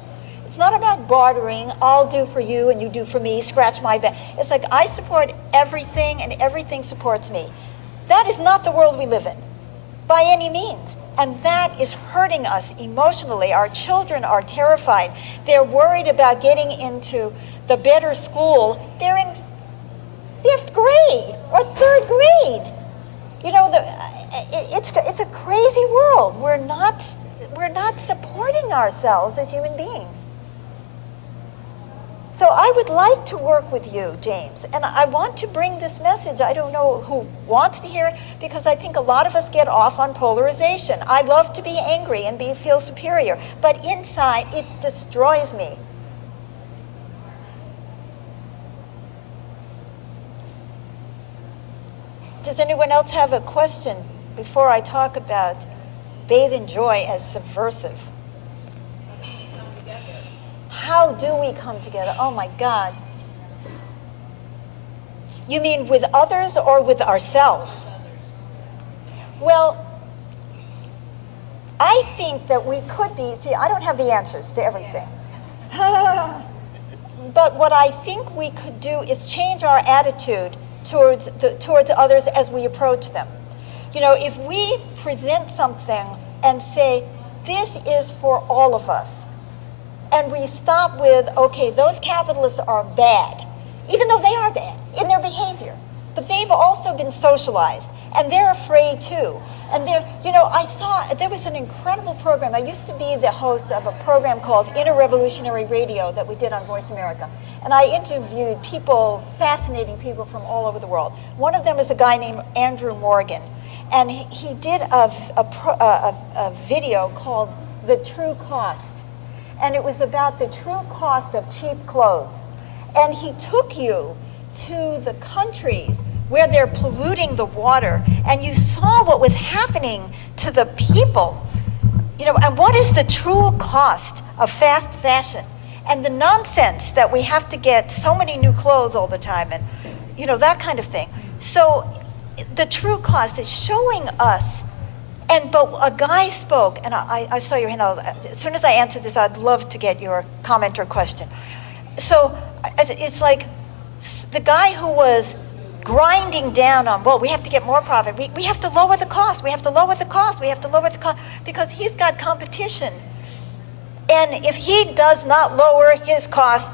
It's not about bartering, I'll do for you and you do for me, scratch my back. It's like I support everything and everything supports me. That is not the world we live in, by any means. And that is hurting us emotionally. Our children are terrified. They're worried about getting into the better school. They're in 5th grade or 3rd grade. It's a crazy world. We're not supporting ourselves as human beings. So I would like to work with you, James, and I want to bring this message. I don't know who wants to hear it, because I think a lot of us get off on polarization. I love to be angry and feel superior, but inside it destroys me. Does anyone else have a question before I talk about bathe in joy as subversive? How do we come together? Oh my God. You mean with others or with ourselves? Well, I think that we could be, see, I don't have the answers to everything. But what I think we could do is change our attitude towards others as we approach them. If we present something and say, this is for all of us, and we stop with, okay, those capitalists are bad, even though they are bad in their behavior, but they've also been socialized, and they're afraid too. And I saw, there was an incredible program. I used to be the host of a program called Inner Revolutionary Radio that we did on Voice America. And I interviewed people, fascinating people from all over the world. One of them is a guy named Andrew Morgan. And he did a video called The True Cost. And it was about the true cost of cheap clothes. And he took you to the countries where they're polluting the water, and you saw what was happening to the people. And what is the true cost of fast fashion? And the nonsense that we have to get so many new clothes all the time, and that kind of thing. So the true cost is showing us. But a guy spoke, and I saw your hand. As soon as I answer this, I'd love to get your comment or question. So it's like the guy who was grinding down on, well, we have to get more profit. We have to lower the cost. We have to lower the cost. We have to lower the cost, because he's got competition. And if he does not lower his cost,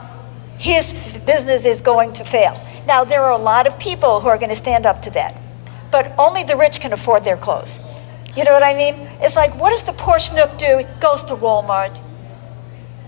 his business is going to fail. Now, there are a lot of people who are going to stand up to that, but only the rich can afford their clothes. You know what I mean? It's like, what does the poor schnook do? He goes to Walmart.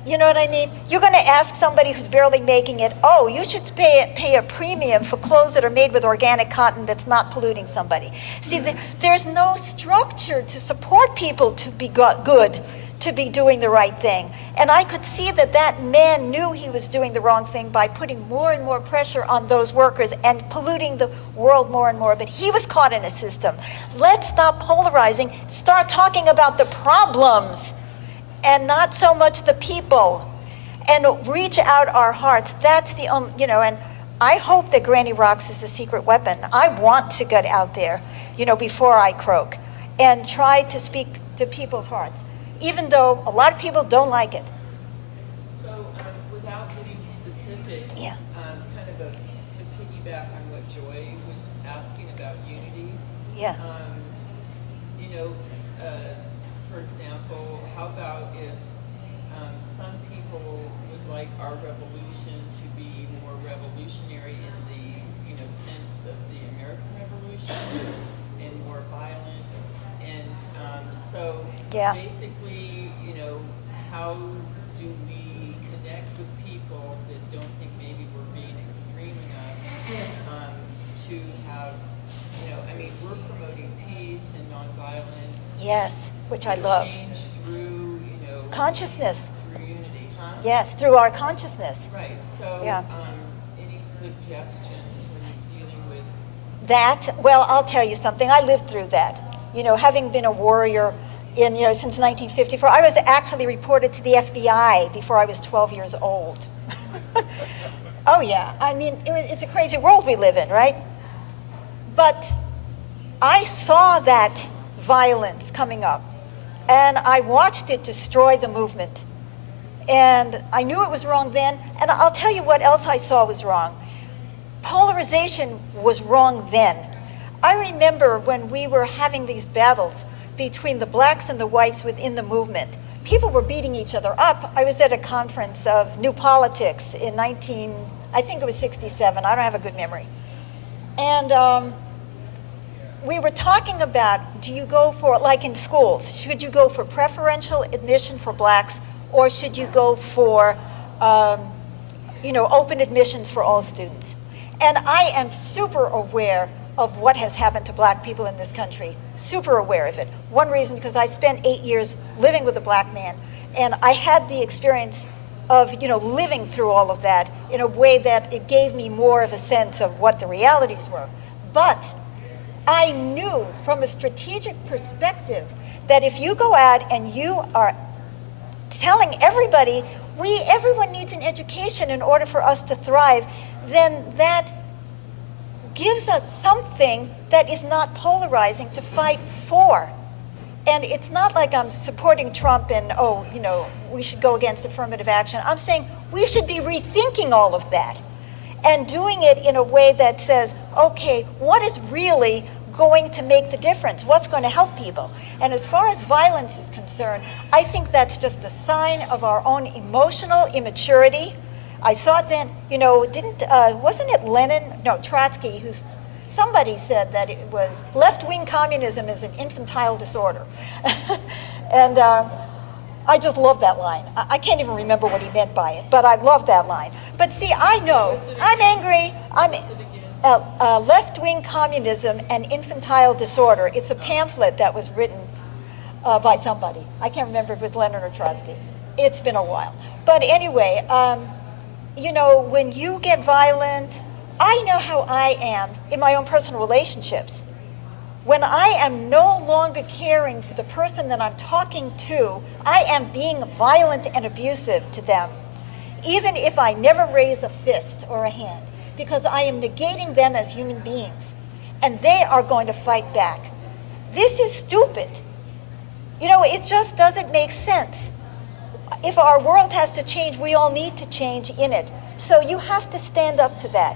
You know what I mean? You're going to ask somebody who's barely making it, oh, you should pay a premium for clothes that are made with organic cotton that's not polluting somebody. See, there's no structure to support people to be good, to be doing the right thing. And I could see that man knew he was doing the wrong thing by putting more and more pressure on those workers and polluting the world more and more. But he was caught in a system. Let's stop polarizing, start talking about the problems. and not so much the people, and reach out our hearts. That's the only, and I hope that Granny Rocks is the secret weapon. I want to get out there, before I croak, and try to speak to people's hearts, even though a lot of people don't like it. So without getting specific, Yeah. To piggyback on what Joy was asking about unity, Yeah. For example, how about if some people would like our revolution to be more revolutionary in the sense of the American Revolution and more violent, and so Yeah. basically, how do we connect with people that don't think maybe we're being extreme enough to have, we're promoting peace and nonviolence. Yes, which I love. Change through, Consciousness. through unity, huh? Yes, through our consciousness. Right. So, Yeah. any suggestions when dealing with? That, well, I'll tell you something. I lived through that. Having been a warrior since 1954, I was actually reported to the FBI before I was 12 years old. Oh yeah, it's a crazy world we live in, right? But I saw that violence coming up, and I watched it destroy the movement. And I knew it was wrong then, and I'll tell you what else I saw was wrong. Polarization was wrong then. I remember when we were having these battles between the blacks and the whites within the movement. People were beating each other up. I was at a conference of New Politics in I think it was 67, I don't have a good memory. And we were talking about, do you go for, like in schools, should you go for preferential admission for blacks, or should you go for, open admissions for all students? And I am super aware of what has happened to black people in this country, super aware of it. One reason, because I spent 8 years living with a black man, and I had the experience of, living through all of that in a way that it gave me more of a sense of what the realities were. But I knew from a strategic perspective that if you go out and you are telling everybody, everyone needs an education in order for us to thrive, then that gives us something that is not polarizing to fight for. And it's not like I'm supporting Trump and, we should go against affirmative action. I'm saying we should be rethinking all of that and doing it in a way that says, okay, what is really going to make the difference? What's going to help people? And as far as violence is concerned, I think that's just a sign of our own emotional immaturity. I saw it then, wasn't it Lenin? No, Trotsky, somebody said that it was left-wing communism is an infantile disorder. And I just love that line. I can't even remember what he meant by it, but I love that line. But see, I know, I'm angry, left-wing communism and infantile disorder. It's a pamphlet that was written by somebody. I can't remember if it was Lenin or Trotsky. It's been a while. But anyway, when you get violent, I know how I am in my own personal relationships. When I am no longer caring for the person that I'm talking to, I am being violent and abusive to them, even if I never raise a fist or a hand, because I am negating them as human beings, and they are going to fight back. This is stupid. It just doesn't make sense. If our world has to change, we all need to change in it. So you have to stand up to that.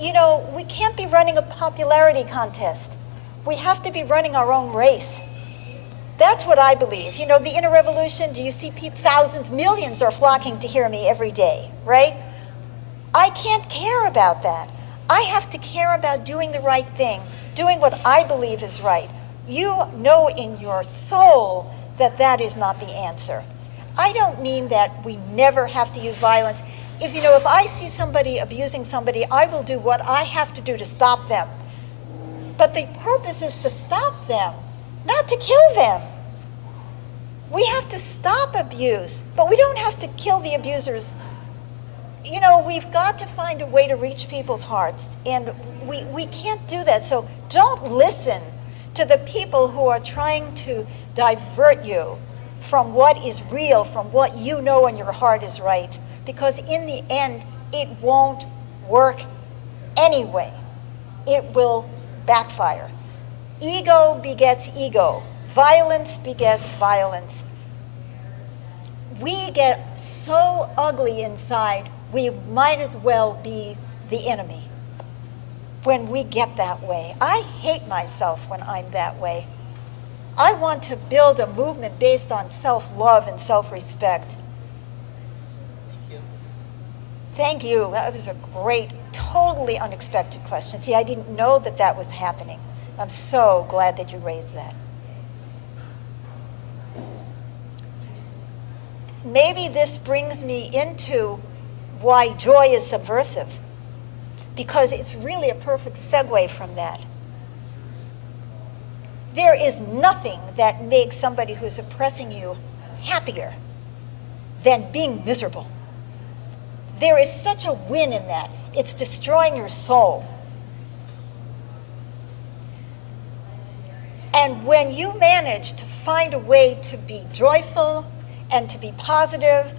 We can't be running a popularity contest. We have to be running our own race. That's what I believe. The inner revolution, do you see people, thousands, millions are flocking to hear me every day, right? I can't care about that. I have to care about doing the right thing, doing what I believe is right. You know in your soul that that is not the answer. I don't mean that we never have to use violence. If I see somebody abusing somebody, I will do what I have to do to stop them. But the purpose is to stop them, not to kill them. We have to stop abuse, but we don't have to kill the abusers. We've got to find a way to reach people's hearts, and we can't do that. So don't listen to the people who are trying to divert you from what is real, from what you know in your heart is right. Because in the end, it won't work anyway. It will backfire. Ego begets ego. Violence begets violence. We get so ugly inside, we might as well be the enemy when we get that way. I hate myself when I'm that way. I want to build a movement based on self-love and self-respect. Thank you. Thank you. That was a great, totally unexpected question. See, I didn't know that that was happening. I'm so glad that you raised that. Maybe this brings me into why joy is subversive, because it's really a perfect segue from that. There is nothing that makes somebody who's oppressing you happier than being miserable. There is such a win in that. It's destroying your soul. And when you manage to find a way to be joyful and to be positive,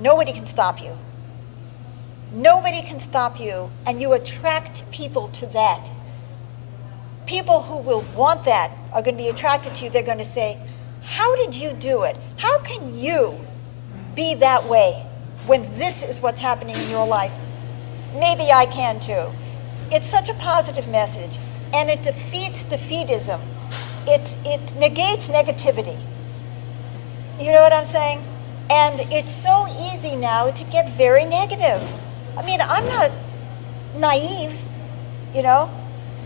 nobody can stop you. Nobody can stop you, and you attract people to that. People who will want that are going to be attracted to you. They're going to say, how did you do it? How can you be that way when this is what's happening in your life? Maybe I can too. It's such a positive message, and it defeats defeatism. It negates negativity. You know what I'm saying? And it's so easy now to get very negative. I mean, I'm not naive, you know?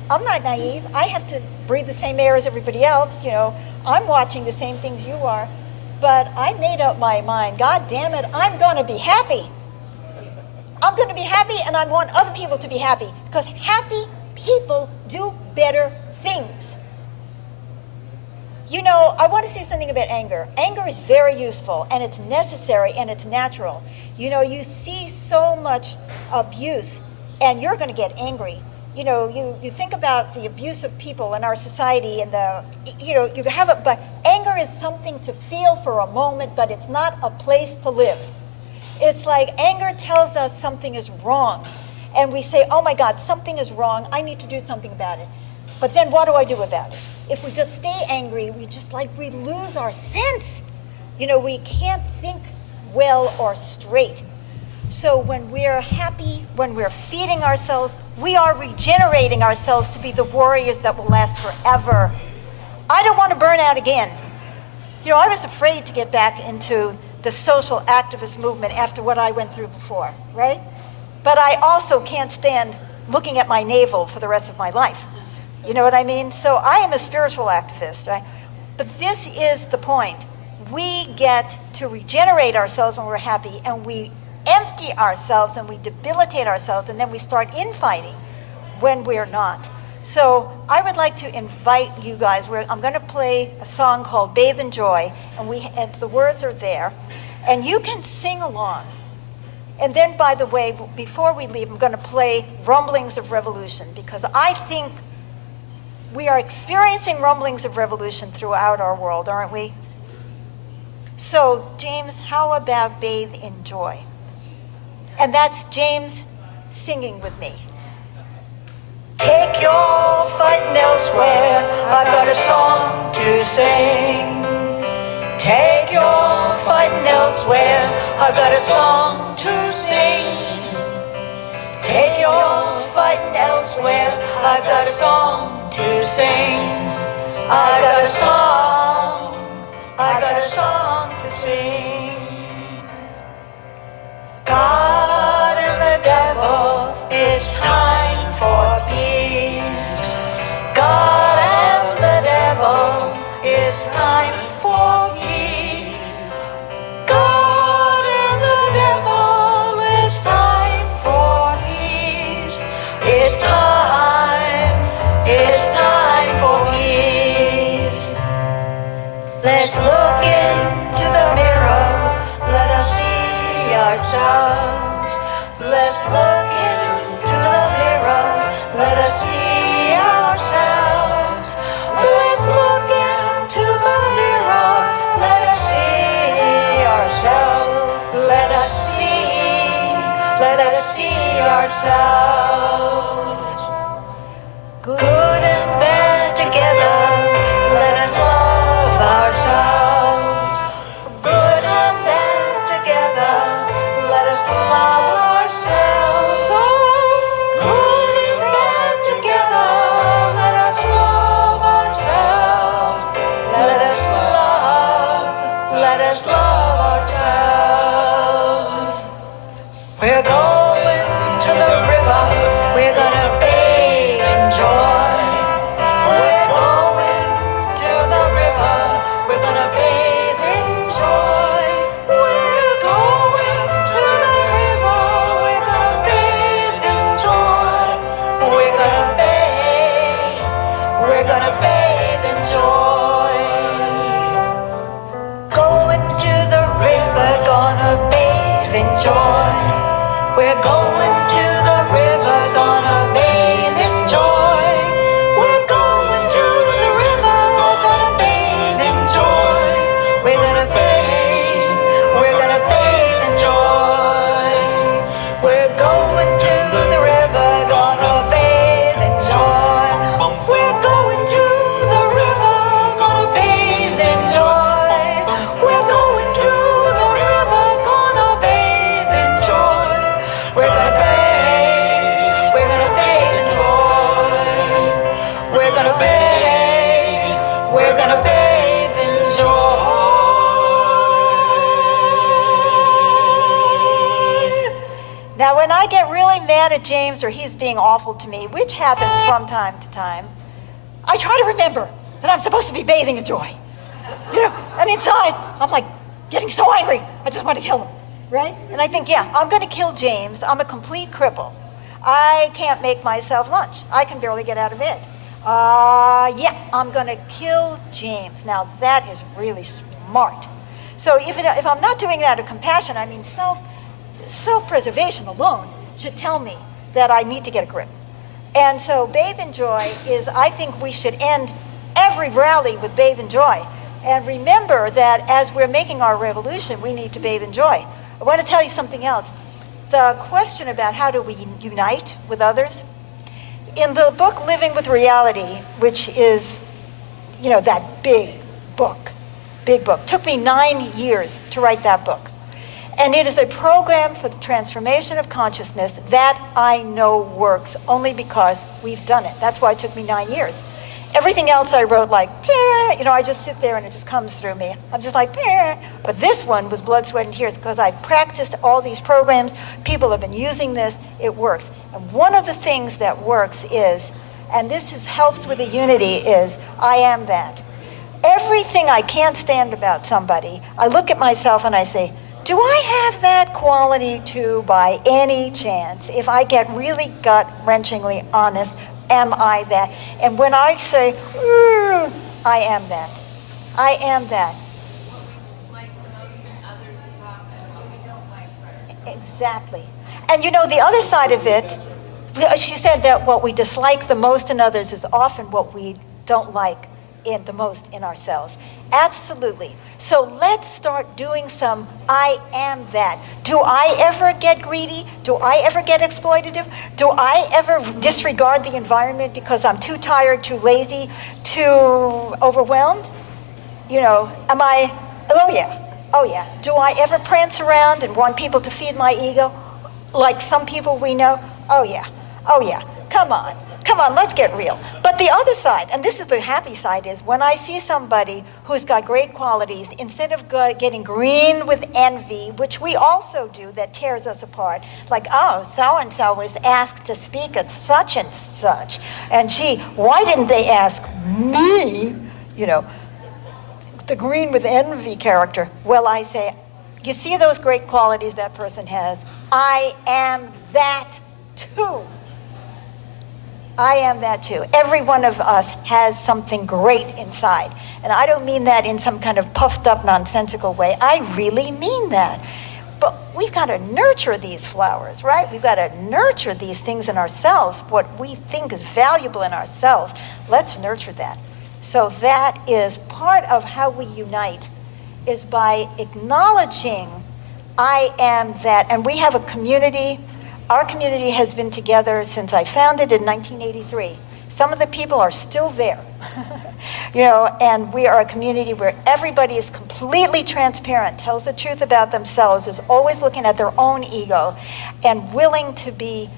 I'm not naive. I have to breathe the same air as everybody else, you know. I'm watching the same things you are. But I made up my mind, God damn it, I'm going to be happy. I'm going to be happy, and I want other people to be happy, because happy people do better things. You know, I want to say something about anger. Anger is very useful, and it's necessary, and it's natural. You know, you see so much abuse, and you're going to get angry. You know, you think about the abuse of people in our society, and you have it, but anger is something to feel for a moment, but it's not a place to live. It's like anger tells us something is wrong, and we say, oh my God, something is wrong, I need to do something about it. But then what do I do about it? If we just stay angry, we lose our sense. You know, we can't think well or straight. So when we're happy, when we're feeding ourselves, we are regenerating ourselves to be the warriors that will last forever. I don't want to burn out again. You know, I was afraid to get back into the social activist movement after what I went through before, right? But I also can't stand looking at my navel for the rest of my life. You know what I mean? So I am a spiritual activist, right? But this is the point. We get to regenerate ourselves when we're happy, and we empty ourselves and we debilitate ourselves, and then we start infighting when we're not. So I would like to invite you guys, I'm going to play a song called Bathe in Joy, and the words are there, and you can sing along. And then, by the way, before we leave, I'm going to play Rumblings of Revolution, because I think we are experiencing rumblings of revolution throughout our world, aren't we? So, James, how about Bathe in Joy? And that's James singing with me. Take your fighting elsewhere, I've got a song to sing. Take your fighting elsewhere, I've got a song to sing. Take your fighting elsewhere, I've got a song to sing. I got a song to sing. God and the devil, it's time for peace. God and the devil, it's time for peace. God and the devil, it's time for peace. It's time for peace. let us see ourselves. Good and bad together, let us love ourselves. Good and bad together, let us love ourselves. Oh, good and bad together, let us love ourselves. Let us love ourselves. We're going to the river, we're gonna bathe in joy. We're going to the river, we're gonna bathe in joy. We're going to the river, we're gonna bathe in joy. We're gonna bathe in joy. Going to the river, gonna bathe in joy. We're going to the river, gonna bathe in joy. We're going to the river, we're gonna bathe in joy. We're gonna bathe in joy. We're going to the river, gonna bathe in joy. We're going to the river, gonna bathe in joy. We're going to the river, gonna bathe in joy. We're gonna bathe in joy. We're gonna bathe in joy. Now, when I get really mad at James or he's being awful to me, which happens from time to time, I try to remember that I'm supposed to be bathing in joy. You know, and inside, I'm like getting so angry, I just want to kill him, right? And I think, yeah, I'm going to kill James. I'm a complete cripple. I can't make myself lunch. I can barely get out of bed. Yeah, I'm going to kill James. Now, that is really smart. So if I'm not doing it out of compassion, I mean, self-preservation alone should tell me that I need to get a grip. And so bathe in joy is, I think we should end every rally with bathe in joy. And remember that as we're making our revolution, we need to bathe in joy. I want to tell you something else. The question about how do we unite with others, in the book Living with Reality, which is, you know, that big book, took me 9 years to write that book. And it is a program for the transformation of consciousness that I know works only because we've done it. That's why it took me 9 years. Everything else I wrote like, you know, I just sit there and it just comes through me. I'm just like, but this one was blood, sweat, and tears because I've practiced all these programs. People have been using this. It works. And one of the things that works is, and this helps with the unity, is I am that. Everything I can't stand about somebody, I look at myself and I say, do I have that quality too by any chance? If I get really gut-wrenchingly honest, am I that? And when I say, I am that. I am that. What we dislike the most in others is often what we don't like for ourselves. Exactly. And you know, the other side of it, she said that what we dislike the most in others is often what we don't like the most in ourselves. Absolutely. So let's start doing some I am that. Do I ever get greedy? Do I ever get exploitative? Do I ever disregard the environment because I'm too tired, too lazy, too overwhelmed? You know, am I, oh yeah. Do I ever prance around and want people to feed my ego? Like some people we know? Oh yeah. Come on, let's get real. But the other side, and this is the happy side, is when I see somebody who's got great qualities, instead of getting green with envy, which we also do, that tears us apart, like, oh, so-and-so was asked to speak at such and such, and gee, why didn't they ask me? You know, the green with envy character. Well, I say, you see those great qualities that person has? I am that too. I am that too. Every one of us has something great inside. And I don't mean that in some kind of puffed up, nonsensical way. I really mean that. But we've got to nurture these flowers, right? We've got to nurture these things in ourselves, what we think is valuable in ourselves. Let's nurture that. So that is part of how we unite, is by acknowledging I am that. And we have a community Our community has been together since I founded in 1983. Some of the people are still there, and we are a community where everybody is completely transparent, tells the truth about themselves, is always looking at their own ego, and willing to be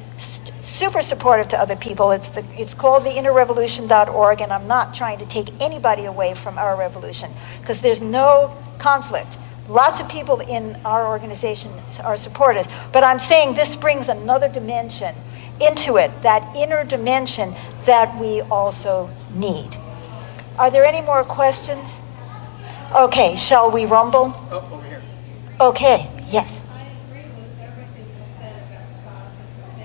super supportive to other people. It's called the innerrevolution.org, and I'm not trying to take anybody away from our revolution, because there's no conflict. Lots of people in our organization are supporters, but I'm saying this brings another dimension into it, that inner dimension that we also need. Are there any more questions? Okay, shall we rumble? Oh, over here. Okay, yes. I agree with everything you said about 1,000%.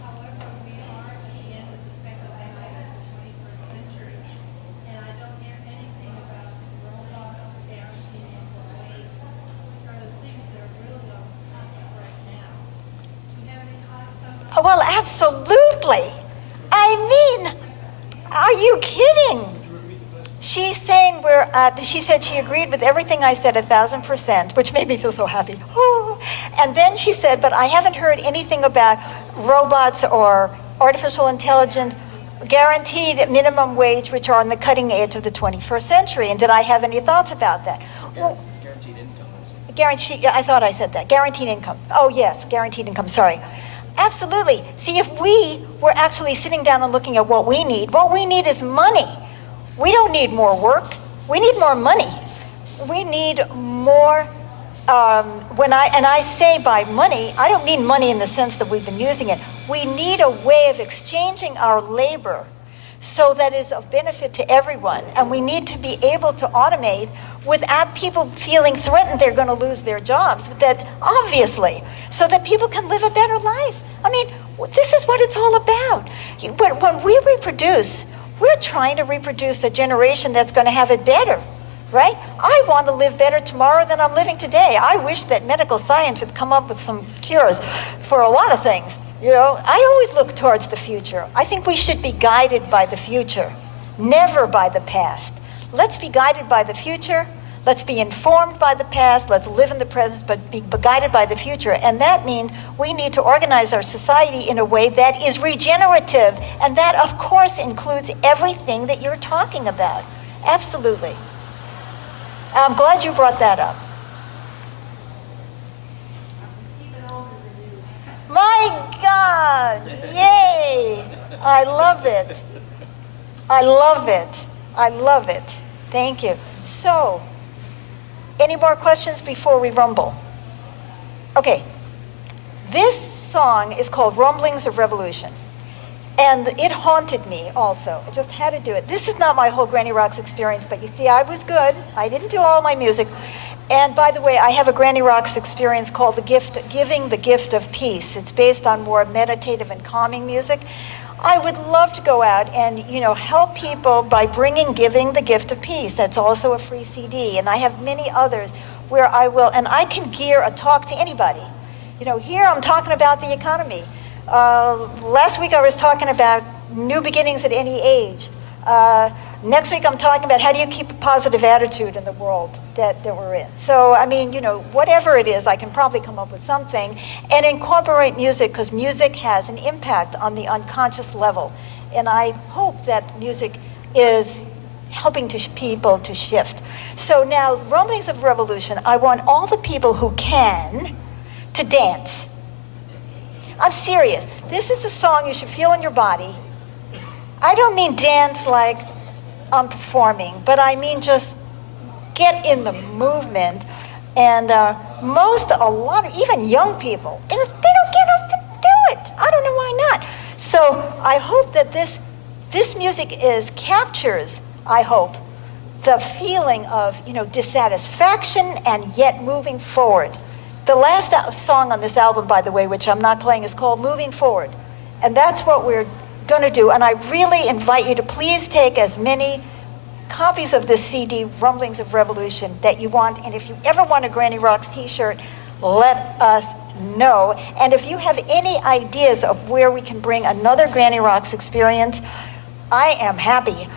However, we are at the end of the second decade of the 21st century, and I don't hear anything about robots or guaranteed income wage, which are the things that are really on the right now. Do you have any thoughts on that? Well, absolutely. I mean, are you kidding? She's saying she said she agreed with everything I said 1,000%, which made me feel so happy. And then she said, but I haven't heard anything about robots or artificial intelligence, guaranteed minimum wage, which are on the cutting edge of the 21st century. And did I have any thoughts about that? Well, Guaranteed income. I thought I said that. Guaranteed income. Oh, yes, guaranteed income, sorry. Absolutely. See, if we were actually sitting down and looking at what we need is money. We don't need more work. We need more money. We need more, when I say by money, I don't mean money in the sense that we've been using it. We need a way of exchanging our labor so that is of benefit to everyone. And we need to be able to automate without people feeling threatened they're going to lose their jobs, that obviously, so that people can live a better life. I mean, this is what it's all about. When we reproduce, we're trying to reproduce a generation that's going to have it better, right? I want to live better tomorrow than I'm living today. I wish that medical science would come up with some cures for a lot of things. I always look towards the future. I think we should be guided by the future, never by the past. Let's be guided by the future. Let's be informed by the past. Let's live in the present, but be guided by the future. And that means we need to organize our society in a way that is regenerative. And that, of course, includes everything that you're talking about. Absolutely. I'm glad you brought that up. Even older than you. My God, yay. I love it. I love it. I love it. Thank you. So, any more questions before we rumble? Okay. This song is called Rumblings of Revolution. And it haunted me also. I just had to do it. This is not my whole Granny Rocks experience, but you see, I was good. I didn't do all my music. And by the way, I have a Granny Rocks experience called Giving the Gift of Peace. It's based on more meditative and calming music. I would love to go out and, help people by giving the gift of peace. That's also a free CD. And I have many others where and I can gear a talk to anybody. Here I'm talking about the economy. Last week I was talking about new beginnings at any age. Next week I'm talking about how do you keep a positive attitude in the world that we're in. So, whatever it is, I can probably come up with something and incorporate music, because music has an impact on the unconscious level. And I hope that music is helping people to shift. So now, Rumblings of Revolution, I want all the people who can to dance. I'm serious. This is a song you should feel in your body. I don't mean dance like I'm performing, but I mean just get in the movement. And even young people, they don't get up to do it. I don't know why not. So I hope that this music captures, I hope, the feeling of dissatisfaction and yet moving forward. The last song on this album, by the way, which I'm not playing, is called Moving Forward. And that's what we're going to do. And I really invite you to please take as many copies of this CD, Rumblings of Revolution, that you want. And if you ever want a Granny Rocks t-shirt, let us know. And if you have any ideas of where we can bring another Granny Rocks experience, I am happy.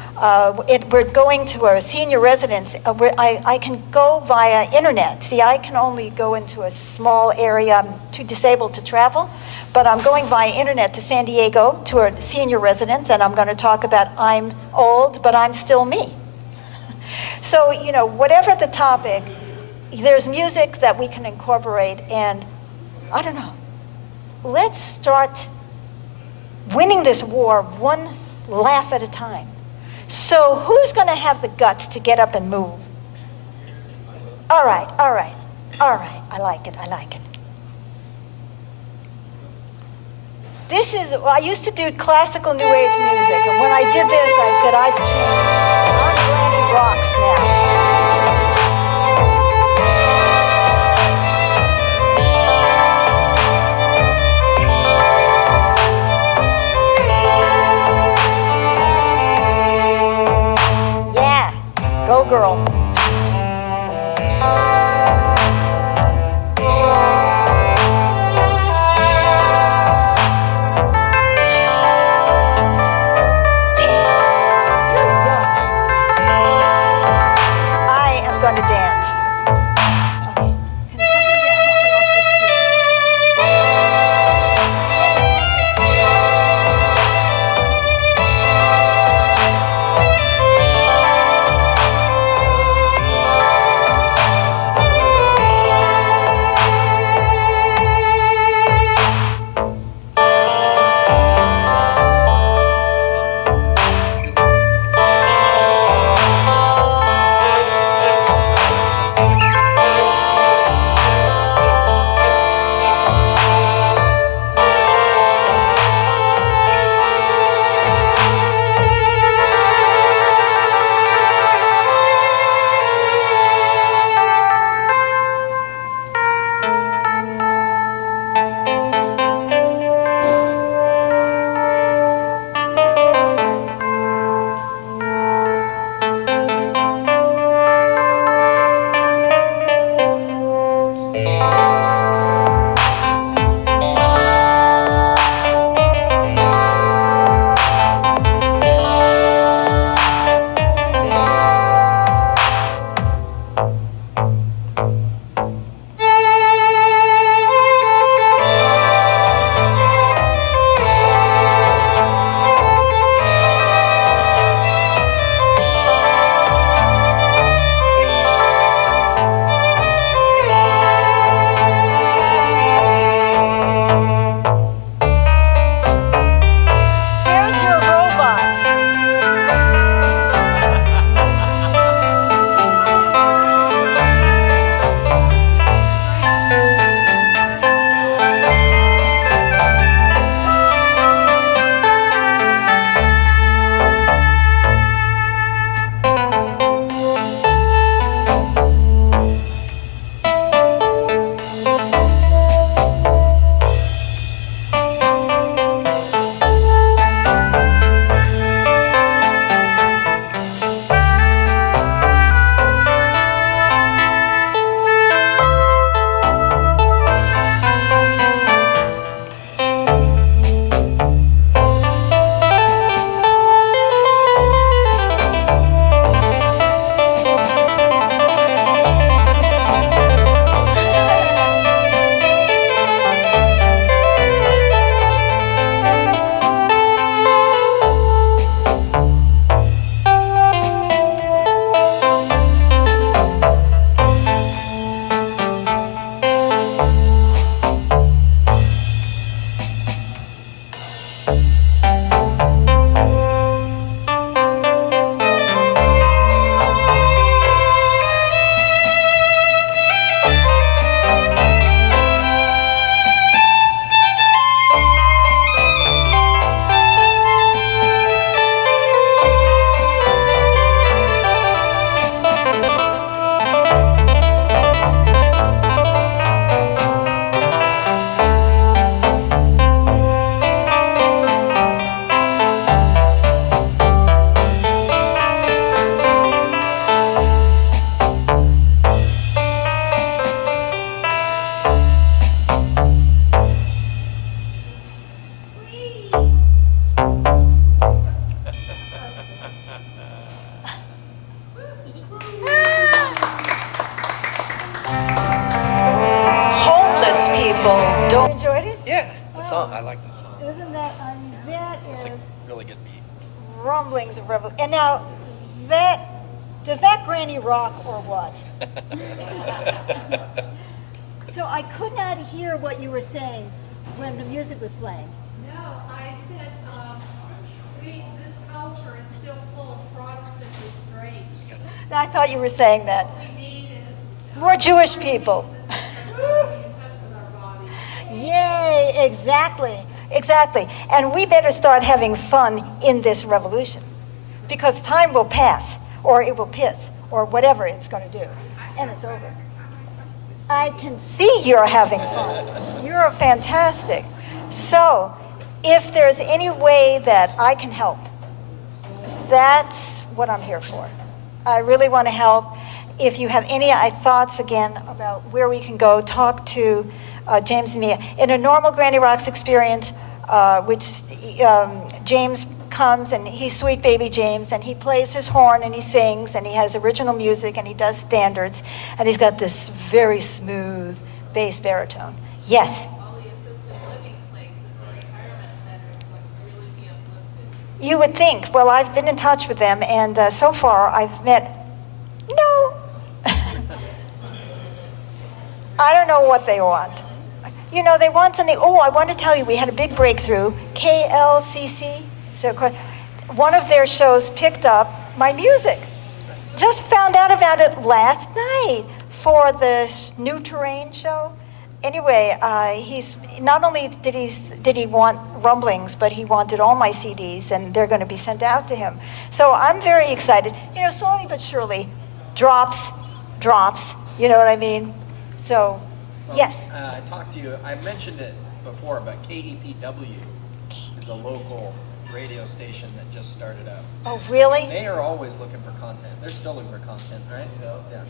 We're going to a senior residence. Where I can go via internet. See, I can only go into a small area. I'm too disabled to travel, but I'm going via internet to San Diego to a senior residence, and I'm going to talk about I'm old, but I'm still me. So, you know, whatever the topic, there's music that we can incorporate, and I don't know, let's start winning this war one laugh at a time. So who's going to have the guts to get up and move? All right, all right, all right. I like it, I like it. This is, I used to do classical New Age music, and when I did this, I said, I've changed. I'm Granny Rocks now. Go girl. I am going to dance. Okay. Can somebody get off this Yeah, the song. I like that song. Isn't that, I mean, that It's is a really good beat. rumblings of revolution. And now, does that granny rock or what? So I could not hear what you were saying when the music was playing. No, I said, this culture is still full of Protestant restraint. I thought you were saying that. What we need is More Jewish people. in touch with our bodies. Yay, exactly, exactly. And we better start having fun in this revolution because time will pass or it will piss or whatever it's going to do and it's over. I can see you're having fun. You're fantastic. So if there's any way that I can help, that's what I'm here for. I really want to help. If you have any thoughts, again, about where we can go, talk to James and Mia. In a normal Granny Rocks experience, which James comes and he's sweet baby James and he plays his horn and he sings and he has original music and he does standards and he's got this very smooth bass baritone. Yes? All the assisted living places and retirement centers would really be uplifted. You would think. Well, I've been in touch with them and so far I've met no. I don't know what they want. You know, they want something. Oh, I want to tell you, we had a big breakthrough. KLCC, so one of their shows picked up my music. Just found out about it last night for the New Terrain show. Anyway, he's not only did he want rumblings, but he wanted all my CDs, and they're going to be sent out to him. So I'm very excited. You know, slowly but surely, drops. You know what I mean? So, yes. I talked to you. I mentioned it before, but KEPW is a local radio station that just started out. Oh, really? And they are always looking for content. They're still looking for content, right? Yeah.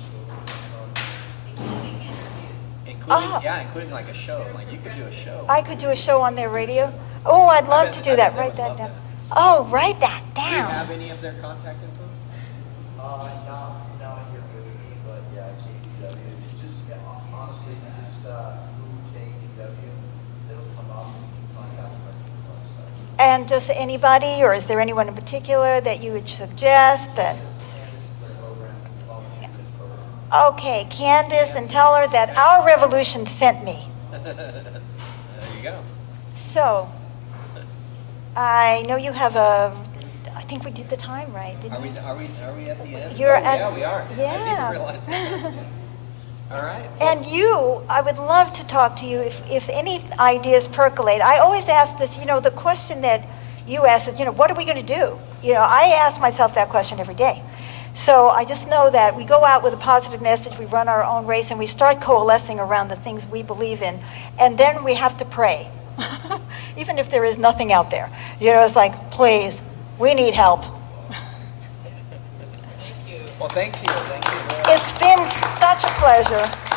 Including like a show. Like you could do a show. I could do a show on their radio. Oh, I'd love to do that. they Write would that love down. that. Oh, write that Do you down. have any of their contact info? Not here with me, but yeah, KPW. Just honestly, if you just Google KPW, it'll come up and you can find out right from the website. And just anybody, or is there anyone in particular that you would suggest? That Candace is their program, this program. okay, Candace, and tell her that our revolution sent me. There you go. So, I know you have a. I think we did the time right, didn't we? Are we at the end? You're oh, at- yeah, we are. I yeah. didn't even realize what time it is. All right. And you, I would love to talk to you if any ideas percolate. I always ask this, you know, the question that you asked is, you know, what are we going to do? You know, I ask myself that question every day. So I just know that we go out with a positive message, we run our own race, and we start coalescing around the things we believe in. And then we have to pray, even if there is nothing out there. You know, it's like, please, we need help. Well, thank you. Thank you. It's been such a pleasure.